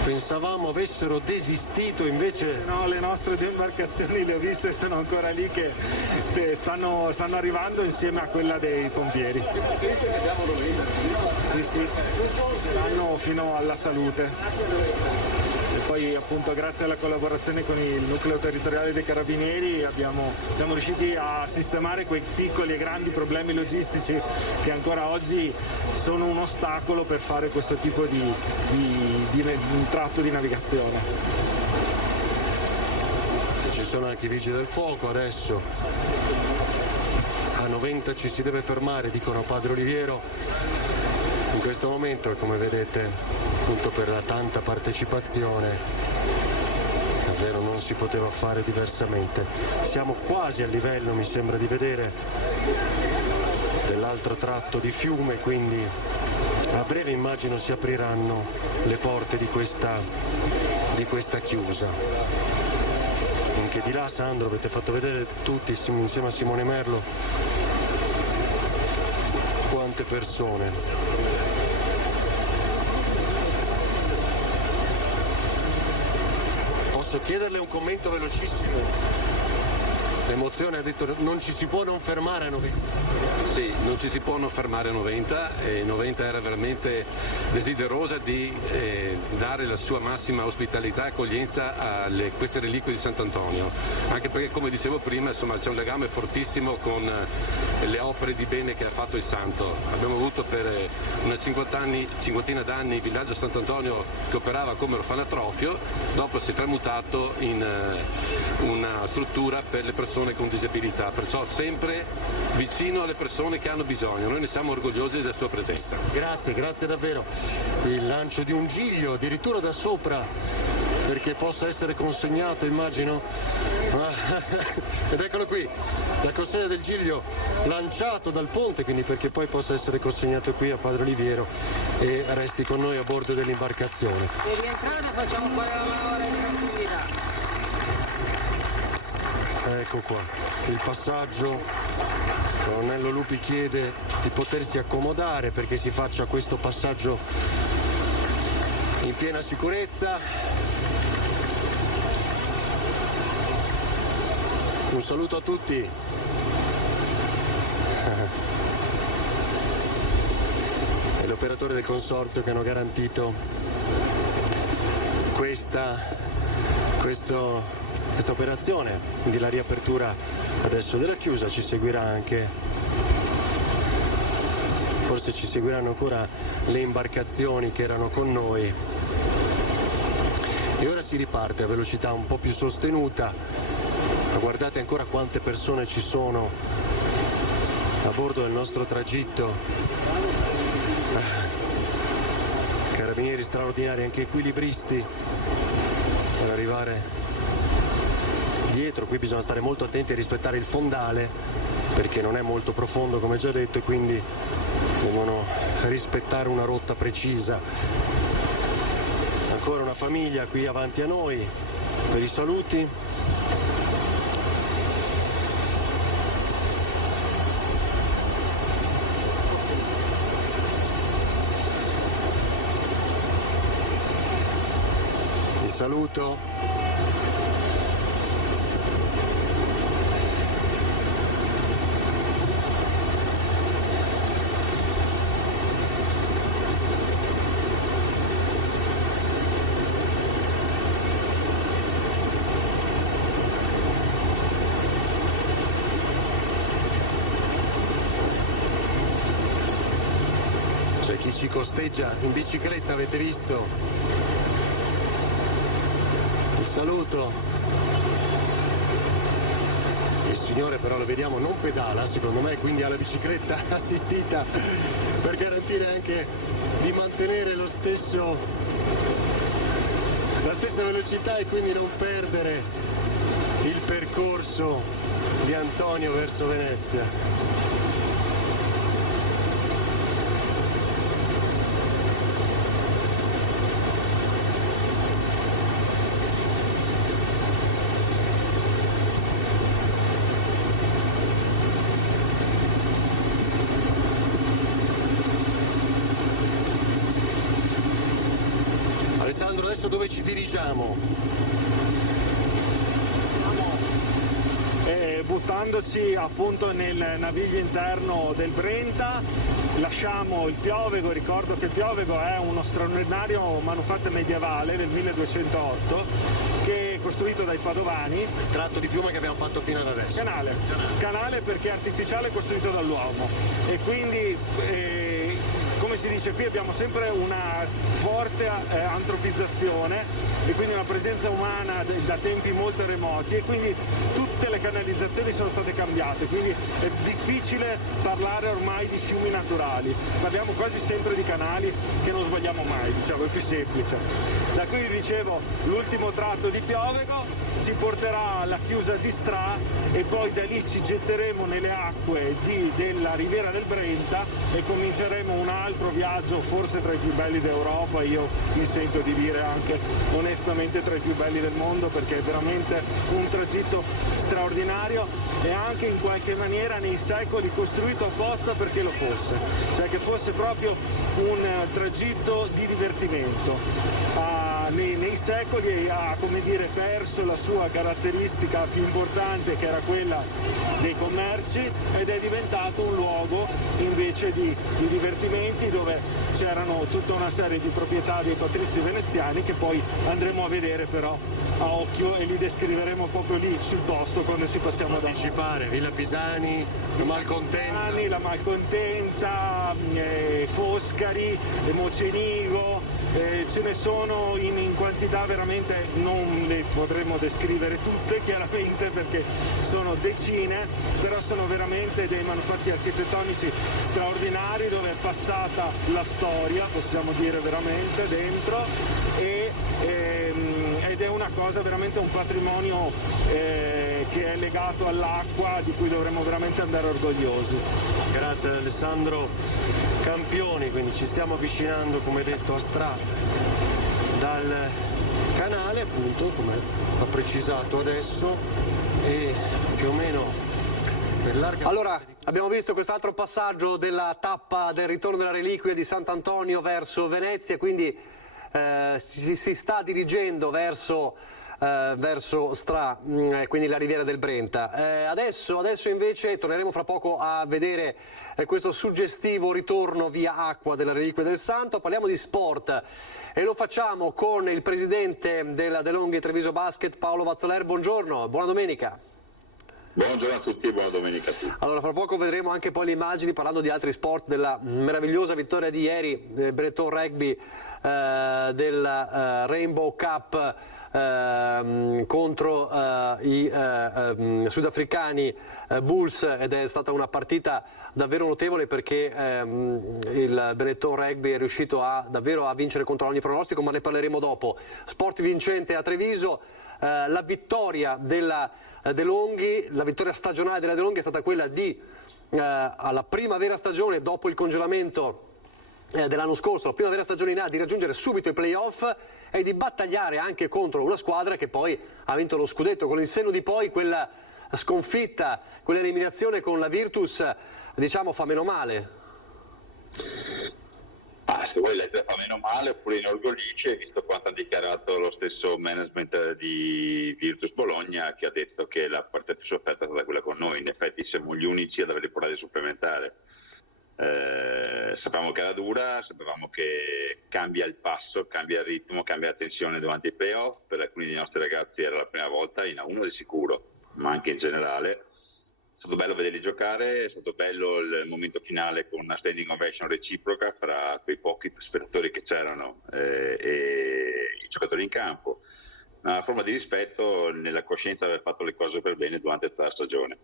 Pensavamo avessero desistito, invece no, le nostre due imbarcazioni le ho viste, sono ancora lì che stanno arrivando insieme a quella dei pompieri. Sì, saranno fino alla Salute. E poi appunto grazie alla collaborazione con il nucleo territoriale dei Carabinieri siamo riusciti a sistemare quei piccoli e grandi problemi logistici che ancora oggi sono un ostacolo per fare questo tipo di tratto di navigazione. Ci sono anche i vigili del fuoco adesso. A Noventa ci si deve fermare, dicono Padre Oliviero. In questo momento, come vedete, appunto per la tanta partecipazione, davvero non si poteva fare diversamente. Siamo quasi a livello, mi sembra di vedere, dell'altro tratto di fiume, quindi a breve immagino si apriranno le porte di questa chiusa. Anche di là, Sandro, avete fatto vedere tutti insieme a Simone Merlo quante persone. Posso chiederle un commento velocissimo? L'emozione, ha detto, non ci si può non fermare a Noventa. Sì, non ci si può non fermare a Noventa, e Noventa era veramente desiderosa di dare la sua massima ospitalità e accoglienza a queste reliquie di Sant'Antonio, anche perché, come dicevo prima, insomma, c'è un legame fortissimo con le opere di bene che ha fatto il santo. Abbiamo avuto per una cinquantina d'anni il villaggio Sant'Antonio che operava come orfanatrofio, dopo si è tramutato in una struttura per le persone con disabilità, perciò sempre vicino alle persone che hanno bisogno. Noi ne siamo orgogliosi della sua presenza. Grazie davvero. Il lancio di un giglio addirittura da sopra, perché possa essere consegnato, immagino. Ed eccolo qui, la consegna del giglio lanciato dal ponte, quindi perché poi possa essere consegnato qui a Padre Oliviero e resti con noi a bordo dell'imbarcazione. Se rientrate facciamo un paio di ore di guida. Ecco qua, il passaggio. Colonnello Lupi chiede di potersi accomodare perché si faccia questo passaggio in piena sicurezza. Un saluto a tutti. È l'operatore del consorzio che hanno garantito questa operazione, quindi la riapertura adesso della chiusa. Ci seguirà anche, forse ci seguiranno ancora le imbarcazioni che erano con noi, e ora si riparte a velocità un po' più sostenuta. Ma guardate ancora quante persone ci sono a bordo del nostro tragitto. Carabinieri straordinari, anche equilibristi, per arrivare dietro. Qui bisogna stare molto attenti a rispettare il fondale perché non è molto profondo, come già detto, e quindi devono rispettare una rotta precisa. Ancora una famiglia qui avanti a noi per i saluti. Il saluto. C'è chi ci costeggia in bicicletta, avete visto? Il saluto. Il signore però lo vediamo non pedala, secondo me, quindi ha la bicicletta assistita per garantire anche di mantenere la stessa velocità e quindi non perdere il percorso di Antonio verso Venezia. Alessandro, adesso dove ci dirigiamo? Buttandoci appunto nel naviglio interno del Brenta, lasciamo il Piovego. Ricordo che il Piovego è uno straordinario manufatto medievale del 1208 che è costruito dai padovani. Il tratto di fiume che abbiamo fatto fino ad adesso. Canale perché è artificiale, costruito dall'uomo, e quindi come si dice qui abbiamo sempre una forte antropizzazione e quindi una presenza umana da tempi molto remoti, e quindi tutte le canalizzazioni sono state cambiate, quindi è difficile parlare ormai di fiumi naturali, parliamo quasi sempre di canali che non sbagliamo mai, diciamo, è più semplice. Da qui vi dicevo, l'ultimo tratto di Piovego ci porterà alla chiusa di Stra e poi da lì ci getteremo nelle acque della Riviera del Brenta e cominceremo un altro viaggio, forse tra i più belli d'Europa, io mi sento di dire anche onestamente tra i più belli del mondo, perché è veramente un tragitto straordinario e anche in qualche maniera nei secoli costruito apposta perché lo fosse, cioè che fosse proprio un tragitto di divertimento. Nei secoli ha, come dire, perso la sua caratteristica più importante, che era quella dei commerci, ed è diventato un luogo invece di divertimenti, dove c'erano tutta una serie di proprietà dei patrizi veneziani che poi andremo a vedere però a occhio e li descriveremo proprio lì sul posto quando ci passiamo da anticipare. Villa Pisani, la Malcontenta, Foscari, Mocenigo, ce ne sono in quantità veramente, non le potremmo descrivere tutte chiaramente perché sono decine, però sono veramente dei manufatti architettonici straordinari dove è passata la storia, possiamo dire veramente, dentro, ed è una cosa veramente, un patrimonio che è legato all'acqua, di cui dovremmo veramente andare orgogliosi. Grazie Alessandro. Campioni, quindi ci stiamo avvicinando, come detto, a Stra dal canale, appunto, come ha precisato adesso, e più o meno per larga... Allora, abbiamo visto quest'altro passaggio della tappa del ritorno della reliquia di Sant'Antonio verso Venezia, quindi si sta dirigendo verso Stra, quindi la riviera del Brenta. Adesso invece torneremo fra poco a vedere questo suggestivo ritorno via acqua della reliquia del Santo. Parliamo di sport e lo facciamo con il presidente della De Longhi Treviso Basket, Paolo Vazzoler. Buongiorno, buona domenica. Buongiorno a tutti e buona domenica a tutti. Allora, fra poco vedremo anche poi le immagini, parlando di altri sport, della meravigliosa vittoria di ieri Breton Rugby del Rainbow Cup contro i sudafricani Bulls, ed è stata una partita davvero notevole perché il Benetton Rugby è riuscito davvero a vincere contro ogni pronostico, ma ne parleremo dopo. Sport vincente a Treviso, la vittoria della De Longhi, la vittoria stagionale della De Longhi è stata quella di alla prima vera stagione dopo il congelamento dell'anno scorso, la prima vera stagione in A, di raggiungere subito i playoff e di battagliare anche contro una squadra che poi ha vinto lo scudetto, con il senno di poi quella sconfitta, quell'eliminazione con la Virtus, diciamo, fa meno male. Se vuoi leggere fa meno male oppure inorgoglisce, visto quanto ha dichiarato lo stesso management di Virtus Bologna, che ha detto che la partita più sofferta è stata quella con noi. In effetti siamo gli unici ad avere portati supplementare. Sapevamo che era dura, sapevamo che cambia il passo, cambia il ritmo, cambia la tensione durante i playoff. Per alcuni dei nostri ragazzi era la prima volta in A1 di sicuro, ma anche in generale. È stato bello vederli giocare, è stato bello il momento finale con una standing ovation reciproca fra quei pochi spettatori che c'erano e i giocatori in campo. Una forma di rispetto nella coscienza di aver fatto le cose per bene durante tutta la stagione.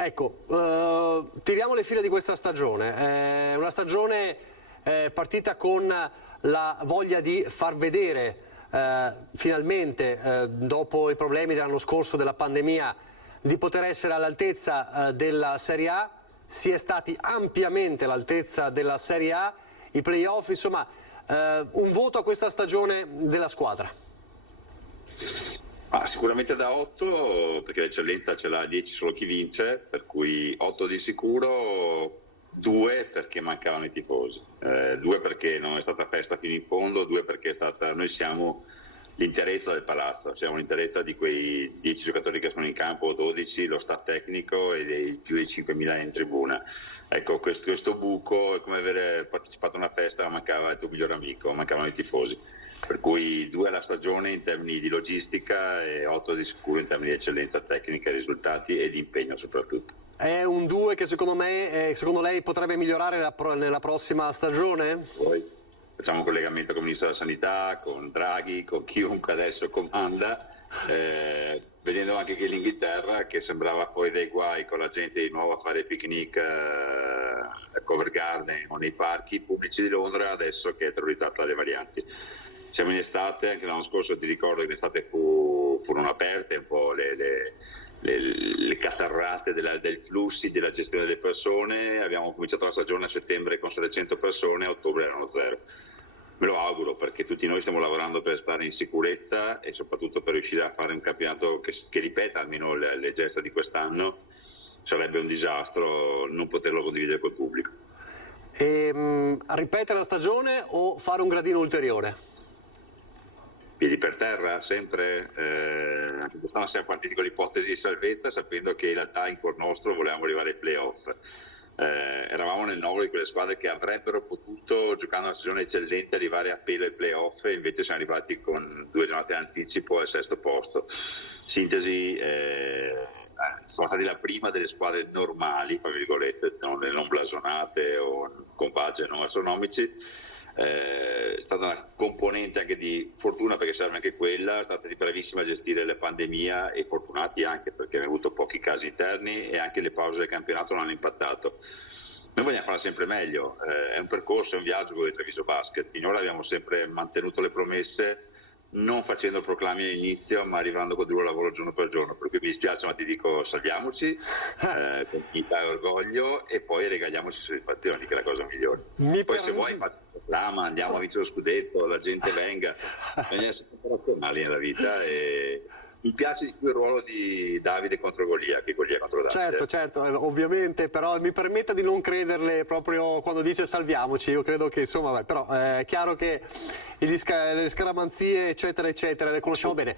Ecco, tiriamo le fila di questa stagione. Una stagione partita con la voglia di far vedere finalmente, dopo i problemi dell'anno scorso della pandemia, di poter essere all'altezza della Serie A. Si è stati ampiamente all'altezza della Serie A, i playoff, insomma, un voto a questa stagione della squadra. Sicuramente da 8, perché l'eccellenza ce l'ha 10 solo chi vince, per cui 8 di sicuro, 2 perché mancavano i tifosi, 2 perché non è stata festa fino in fondo, 2 perché noi siamo l'interezza del palazzo, siamo l'interezza di quei 10 giocatori che sono in campo, 12, lo staff tecnico e più di 5.000 in tribuna. Ecco, questo buco è come aver partecipato a una festa ma mancava il tuo migliore amico, mancavano i tifosi. Per cui 2 alla stagione in termini di logistica e 8 di sicuro in termini di eccellenza tecnica, risultati e di impegno soprattutto. È un 2 che secondo lei potrebbe migliorare nella prossima stagione? Poi facciamo un collegamento con il Ministro della Sanità, con Draghi, con chiunque adesso comanda, vedendo anche che l'Inghilterra, che sembrava fuori dai guai con la gente di nuovo a fare picnic a Covent Garden o nei parchi pubblici di Londra, adesso che è terrorizzata dalle varianti. Siamo in estate, anche l'anno scorso ti ricordo che in estate furono aperte un po' le catarrate dei flussi, della gestione delle persone. Abbiamo cominciato la stagione a settembre con 700 persone, a ottobre erano 0. Me lo auguro, perché tutti noi stiamo lavorando per stare in sicurezza e soprattutto per riuscire a fare un campionato che ripeta almeno le gesta di quest'anno. Sarebbe un disastro non poterlo condividere col pubblico. Ripetere la stagione o fare un gradino ulteriore? Piedi per terra, sempre. Anche quest'anno siamo partiti con l'ipotesi di salvezza, sapendo che in realtà in cuor nostro volevamo arrivare ai playoff. Eravamo nel novero di quelle squadre che avrebbero potuto, giocando una stagione eccellente, arrivare a pelo ai playoff, e invece siamo arrivati con 2 giornate di anticipo al 6° posto. Sintesi, siamo stati la prima delle squadre normali, fra virgolette, non blasonate o con budget non astronomici. È stata una componente anche di fortuna, perché serve anche quella, è stata bravissima a gestire la pandemia e fortunati anche perché abbiamo avuto pochi casi interni e anche le pause del campionato non hanno impattato. Noi vogliamo fare sempre meglio, è un percorso, è un viaggio con il Treviso Basket. Finora abbiamo sempre mantenuto le promesse, non facendo proclami all'inizio ma arrivando con duro lavoro giorno per giorno, per cui mi dispiace ma ti dico salviamoci con dignità e orgoglio e poi regaliamoci soddisfazioni, che è la cosa migliore. Poi se vuoi faccio un proclama, andiamo a vincere lo scudetto, la gente venga, bisogna essere razionali nella vita e mi piace di più il ruolo di Davide contro Golia che Golia contro Davide. Certo, ovviamente, però mi permetta di non crederle proprio quando dice salviamoci. Io credo che insomma, però è chiaro che le scaramanzie eccetera eccetera le conosciamo bene.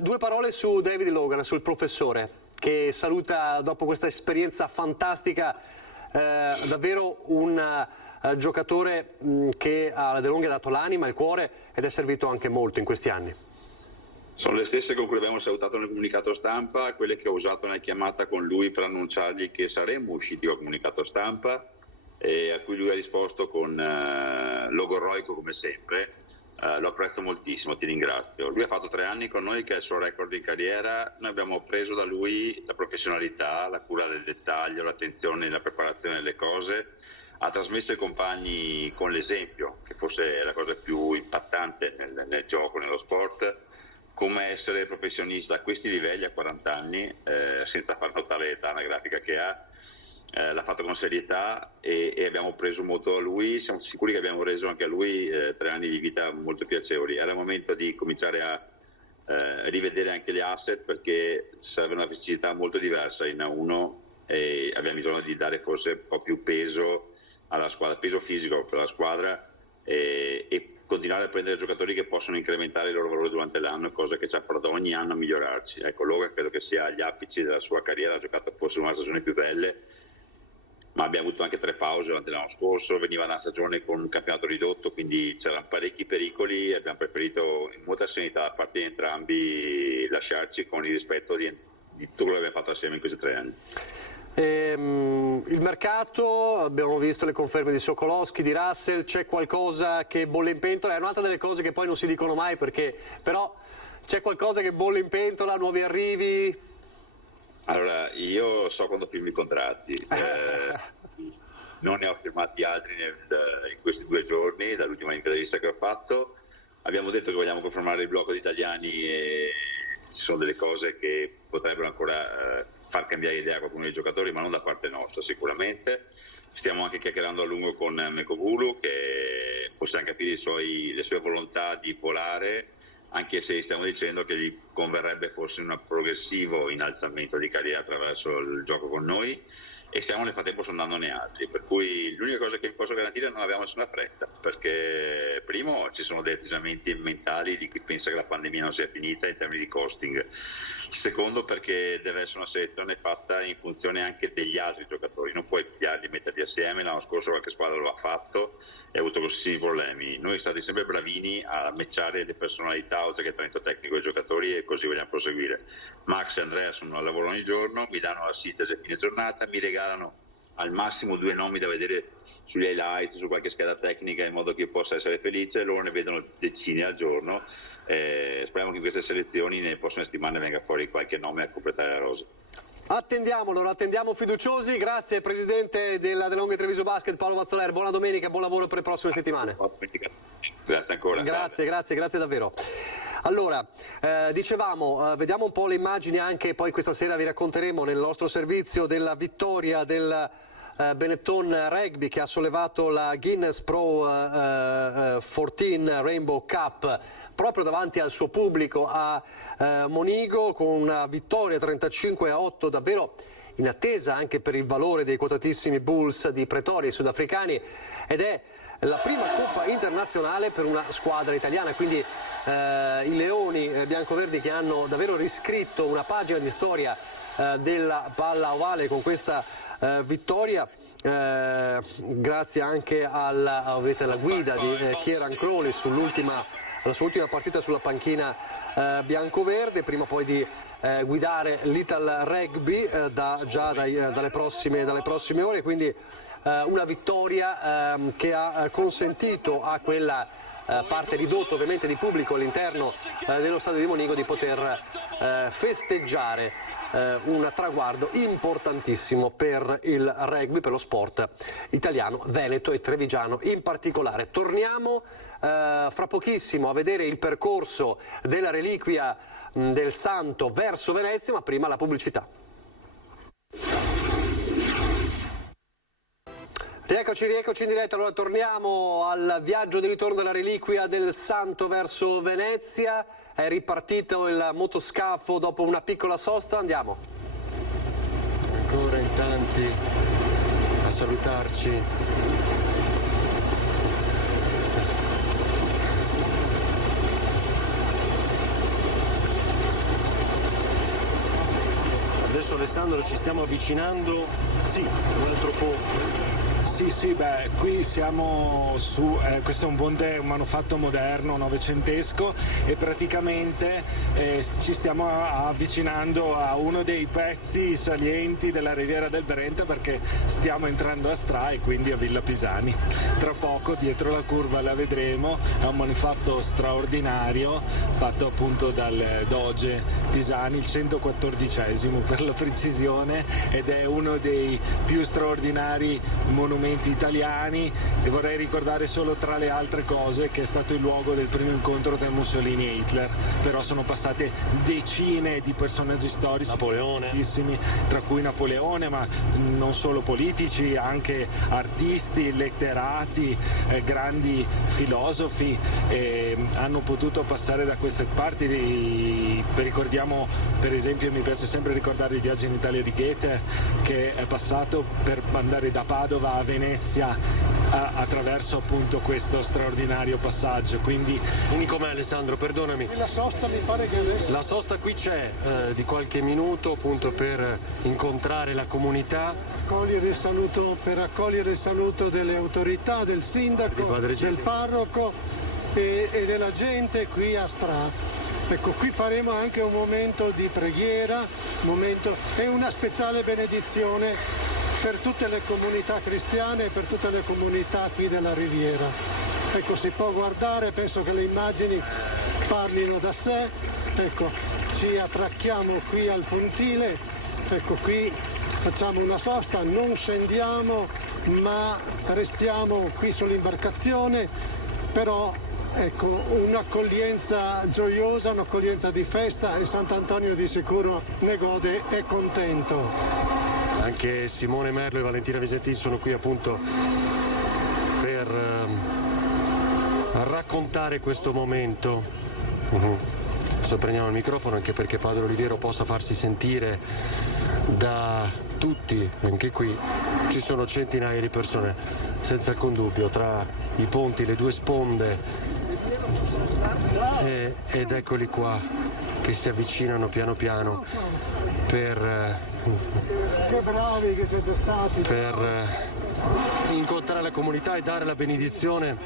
Due parole su David Logan, sul professore, che saluta dopo questa esperienza fantastica, davvero un giocatore che a De Longhi ha dato l'anima, il cuore ed è servito anche molto in questi anni. Sono le stesse con cui abbiamo salutato nel comunicato stampa, quelle che ho usato nella chiamata con lui per annunciargli che saremmo usciti col comunicato stampa, e a cui lui ha risposto con logorroico come sempre. Lo apprezzo moltissimo, ti ringrazio. Lui ha fatto 3 anni con noi, che è il suo record in carriera. Noi abbiamo preso da lui la professionalità, la cura del dettaglio, l'attenzione nella preparazione delle cose. Ha trasmesso ai compagni con l'esempio, che forse è la cosa più impattante nel gioco, nello sport, come essere professionista a questi livelli a 40 anni, senza far notare l'età anagrafica che ha. L'ha fatto con serietà e abbiamo preso molto da lui. Siamo sicuri che abbiamo reso anche a lui 3 anni di vita molto piacevoli. Era il momento di cominciare a rivedere anche gli asset, perché serve una fisicità molto diversa in A1 e abbiamo bisogno di dare forse un po' più peso alla squadra, peso fisico per la squadra, e continuare a prendere giocatori che possono incrementare il loro valore durante l'anno, cosa che ci ha portato ogni anno a migliorarci. Ecco, Logan credo che sia agli apici della sua carriera, ha giocato forse una stagione più belle, ma abbiamo avuto anche 3 pause durante l'anno scorso, veniva da una stagione con un campionato ridotto, quindi c'erano parecchi pericoli e abbiamo preferito in molta serenità da parte di entrambi lasciarci con il rispetto di tutto quello che abbiamo fatto assieme in questi 3 anni. Il mercato, abbiamo visto le conferme di Sokolowski, di Russell, c'è qualcosa che bolle in pentola? È un'altra delle cose che poi non si dicono mai, perché però c'è qualcosa che bolle in pentola, nuovi arrivi? Allora, io so quando firmi i contratti, non ne ho firmati altri in questi 2 giorni, dall'ultima intervista che ho fatto. Abbiamo detto che vogliamo confermare il blocco di italiani e ci sono delle cose che potrebbero ancora far cambiare idea a qualcuno dei giocatori, ma non da parte nostra sicuramente. Stiamo anche chiacchierando a lungo con Mekovulu, che possiamo capire le sue volontà di volare, anche se stiamo dicendo che gli converrebbe forse un progressivo innalzamento di carriera attraverso il gioco con noi, e stiamo nel frattempo sondandone altri, per cui l'unica cosa che vi posso garantire è che non abbiamo nessuna fretta, perché primo ci sono dei atteggiamenti mentali di chi pensa che la pandemia non sia finita in termini di costing, secondo perché deve essere una selezione fatta in funzione anche degli altri giocatori, non puoi pigliarli e metterli assieme. L'anno scorso qualche squadra lo ha fatto e ha avuto grossissimi problemi. Noi siamo stati sempre bravini a matchare le personalità oltre che il talento tecnico dei giocatori, e così vogliamo proseguire. Max e Andrea sono al lavoro ogni giorno, mi danno la sintesi a fine giornata, mi regalano al massimo 2 nomi da vedere sugli highlights, su qualche scheda tecnica, in modo che io possa essere felice. Loro ne vedono decine al giorno. Speriamo che in queste selezioni nelle prossime settimane venga fuori qualche nome a completare la rosa. Attendiamo fiduciosi. Grazie Presidente della De Longhi Treviso Basket, Paolo Mazzoler, buona domenica e buon lavoro per le prossime settimane. Grazie ancora. Grazie davvero. Allora, dicevamo, vediamo un po' le immagini anche, poi questa sera vi racconteremo nel nostro servizio della vittoria del Benetton Rugby, che ha sollevato la Guinness Pro 14 Rainbow Cup proprio davanti al suo pubblico a Monigo, con una vittoria 35-8, davvero in attesa anche per il valore dei quotatissimi Bulls di Pretoria, i sudafricani, ed è la prima Coppa internazionale per una squadra italiana, quindi i leoni biancoverdi che hanno davvero riscritto una pagina di storia della palla ovale con questa vittoria, grazie anche alla guida di Kieran Crowley alla sua ultima partita sulla panchina biancoverde, prima poi di guidare l'Ital Rugby dalle prossime ore, quindi una vittoria che ha consentito a quella parte ridotta ovviamente di pubblico all'interno dello stadio di Monigo di poter festeggiare un traguardo importantissimo per il rugby, per lo sport italiano, veneto e trevigiano in particolare. Torniamo fra pochissimo a vedere il percorso della reliquia del Santo verso Venezia, ma prima la pubblicità. Rieccoci in diretta, allora torniamo al viaggio di ritorno della reliquia del Santo verso Venezia. È ripartito il motoscafo dopo una piccola sosta, andiamo. Ancora in tanti a salutarci. Adesso Alessandro ci stiamo avvicinando, sì, un altro po'. Sì, beh, qui siamo su, questo è un ponte, un manufatto moderno, novecentesco, e praticamente ci stiamo avvicinando a uno dei pezzi salienti della Riviera del Brenta, perché stiamo entrando a Stra e quindi a Villa Pisani. Tra poco, dietro la curva la vedremo, è un manufatto straordinario, fatto appunto dal Doge Pisani, il 114° per la precisione, ed è uno dei più straordinari monumenti italiani, e vorrei ricordare solo, tra le altre cose, che è stato il luogo del primo incontro tra Mussolini e Hitler, però sono passate decine di personaggi storici, Napoleone, tra cui Napoleone, ma non solo politici, anche artisti, letterati, grandi filosofi, hanno potuto passare da queste parti. Ricordiamo, per esempio, mi piace sempre ricordare il viaggio in Italia di Goethe, che è passato per andare da Padova a Venezia attraverso appunto questo straordinario passaggio. Quindi com'è, Alessandro, perdonami, la sosta mi pare che adesso... La sosta qui c'è di qualche minuto appunto per incontrare la comunità, per accogliere il saluto delle autorità, del sindaco, del parroco e della gente qui a Stra. Ecco, qui faremo anche un momento di preghiera, e una speciale benedizione per tutte le comunità cristiane e per tutte le comunità qui della Riviera. Ecco, si può guardare, penso che le immagini parlino da sé. Ecco, ci attracchiamo qui al puntile, ecco, qui facciamo una sosta, non scendiamo ma restiamo qui sull'imbarcazione, però ecco, un'accoglienza gioiosa, un'accoglienza di festa, e Sant'Antonio di sicuro ne gode, è contento. Anche Simone Merlo e Valentina Visentin sono qui appunto per raccontare questo momento. Adesso prendiamo il microfono anche perché Padre Oliviero possa farsi sentire da tutti. Anche qui ci sono centinaia di persone, senza alcun dubbio, tra i ponti, le due sponde, ed eccoli qua che si avvicinano piano piano per incontrare la comunità e dare la benedizione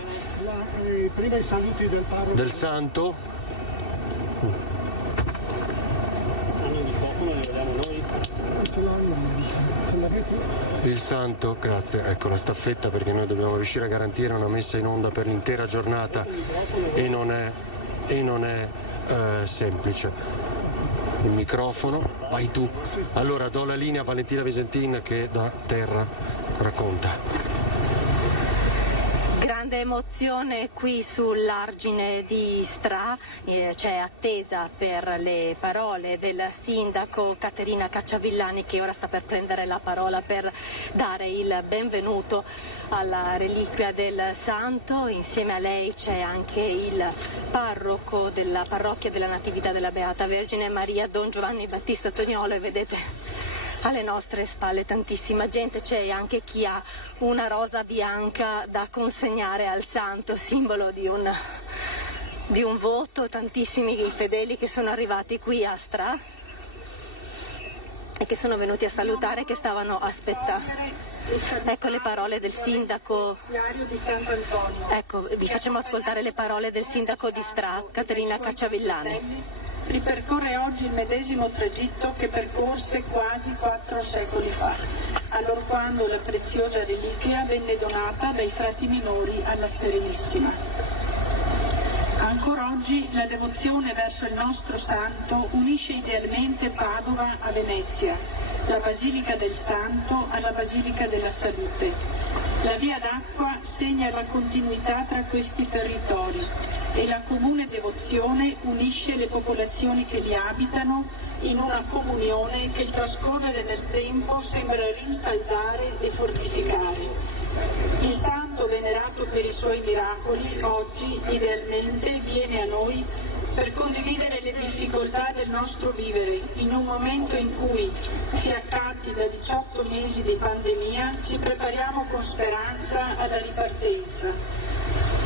prima i saluti del santo. Il santo, grazie, ecco la staffetta, perché noi dobbiamo riuscire a garantire una messa in onda per l'intera giornata e non è semplice. Il microfono, vai tu. Allora do la linea a Valentina Visentin che da terra racconta. Grande emozione qui sull'argine di Stra, c'è attesa per le parole del sindaco Caterina Cacciavillani, che ora sta per prendere la parola per dare il benvenuto alla reliquia del santo. Insieme a lei c'è anche il parroco della parrocchia della Natività della Beata Vergine Maria, Don Giovanni Battista Toniolo, e vedete alle nostre spalle tantissima gente, c'è anche chi ha una rosa bianca da consegnare al santo, simbolo di un voto, tantissimi fedeli che sono arrivati qui a Stra e che sono venuti a salutare, che stavano aspettando. Ecco le parole del sindaco. Ecco, vi facciamo ascoltare le parole del sindaco di Stra, Caterina Cacciavillani. Ripercorre oggi il medesimo tragitto che percorse quasi 4 secoli fa, allorquando la preziosa reliquia venne donata dai frati minori alla Serenissima. Ancora oggi la devozione verso il nostro santo unisce idealmente Padova a Venezia, la Basilica del Santo alla Basilica della Salute. La via d'acqua segna la continuità tra questi territori. e la comune devozione unisce le popolazioni che li abitano in una comunione che il trascorrere del tempo sembra rinsaldare e fortificare. Il santo venerato per i suoi miracoli oggi idealmente viene a noi per condividere le difficoltà del nostro vivere in un momento in cui, fiaccati da 18 mesi di pandemia, ci prepariamo con speranza alla ripartenza.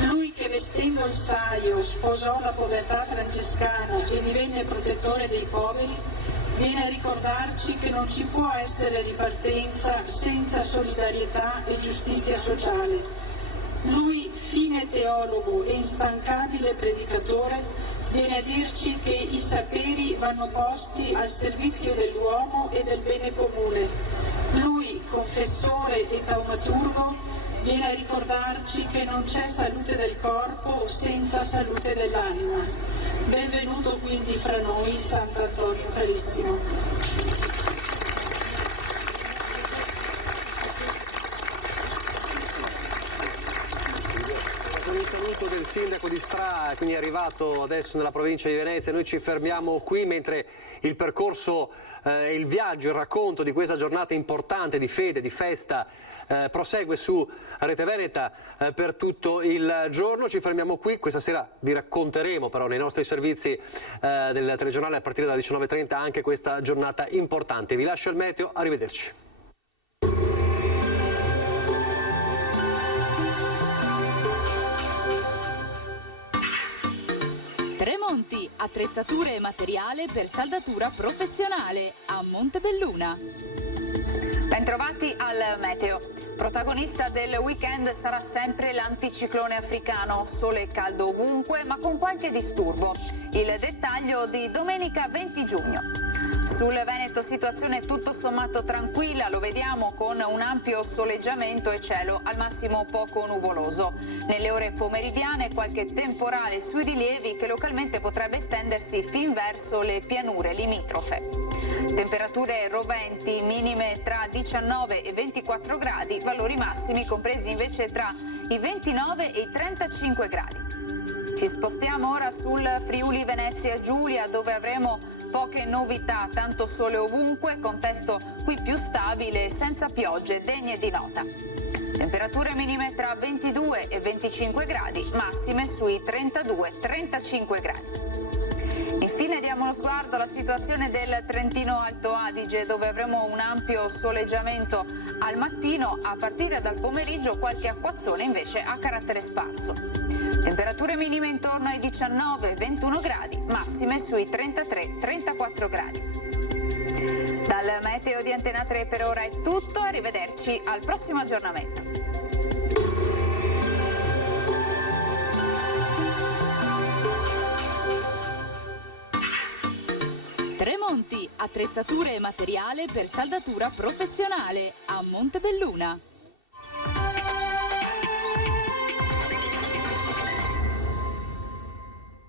Lui che vestendo il saio sposò la povertà francescana e divenne protettore dei poveri, viene a ricordarci che non ci può essere ripartenza senza solidarietà e giustizia sociale. Lui, fine teologo e instancabile predicatore, viene a dirci che i saperi vanno posti al servizio dell'uomo e del bene comune. Lui, confessore e taumaturgo, viene a ricordarci che non c'è salute del corpo senza salute dell'anima. Benvenuto quindi fra noi, Sant'Antonio carissimo. Del sindaco di Stra, quindi è arrivato adesso nella provincia di Venezia. Noi ci fermiamo qui mentre il percorso, il viaggio, il racconto di questa giornata importante di fede, di festa prosegue su Rete Veneta per tutto il giorno. Ci fermiamo qui, questa sera vi racconteremo però nei nostri servizi del telegiornale a partire dalle 19:30 anche questa giornata importante. Vi lascio il meteo, arrivederci. Tremonti, attrezzature e materiale per saldatura professionale a Montebelluna. Bentrovati al meteo. Protagonista del weekend sarà sempre l'anticiclone africano, sole e caldo ovunque ma con qualche disturbo. Il dettaglio di domenica 20 giugno. Sul Veneto situazione tutto sommato tranquilla, lo vediamo con un ampio soleggiamento e cielo al massimo poco nuvoloso. Nelle ore pomeridiane qualche temporale sui rilievi che localmente potrebbe estendersi fin verso le pianure limitrofe. Temperature roventi, minime tra 19 e 24 gradi, valori massimi compresi invece tra i 29 e i 35 gradi. Ci spostiamo ora sul Friuli Venezia Giulia, dove avremo poche novità, tanto sole ovunque, contesto qui più stabile, senza piogge degne di nota. Temperature minime tra 22 e 25 gradi, massime sui 32-35 gradi. Infine diamo uno sguardo alla situazione del Trentino Alto Adige, dove avremo un ampio soleggiamento al mattino, a partire dal pomeriggio qualche acquazzone invece a carattere sparso. Temperature minime intorno ai 19-21 gradi, massime sui 33-34 gradi. Dal meteo di Antena 3 per ora è tutto, arrivederci al prossimo aggiornamento. Tremonti, attrezzature e materiale per saldatura professionale a Montebelluna.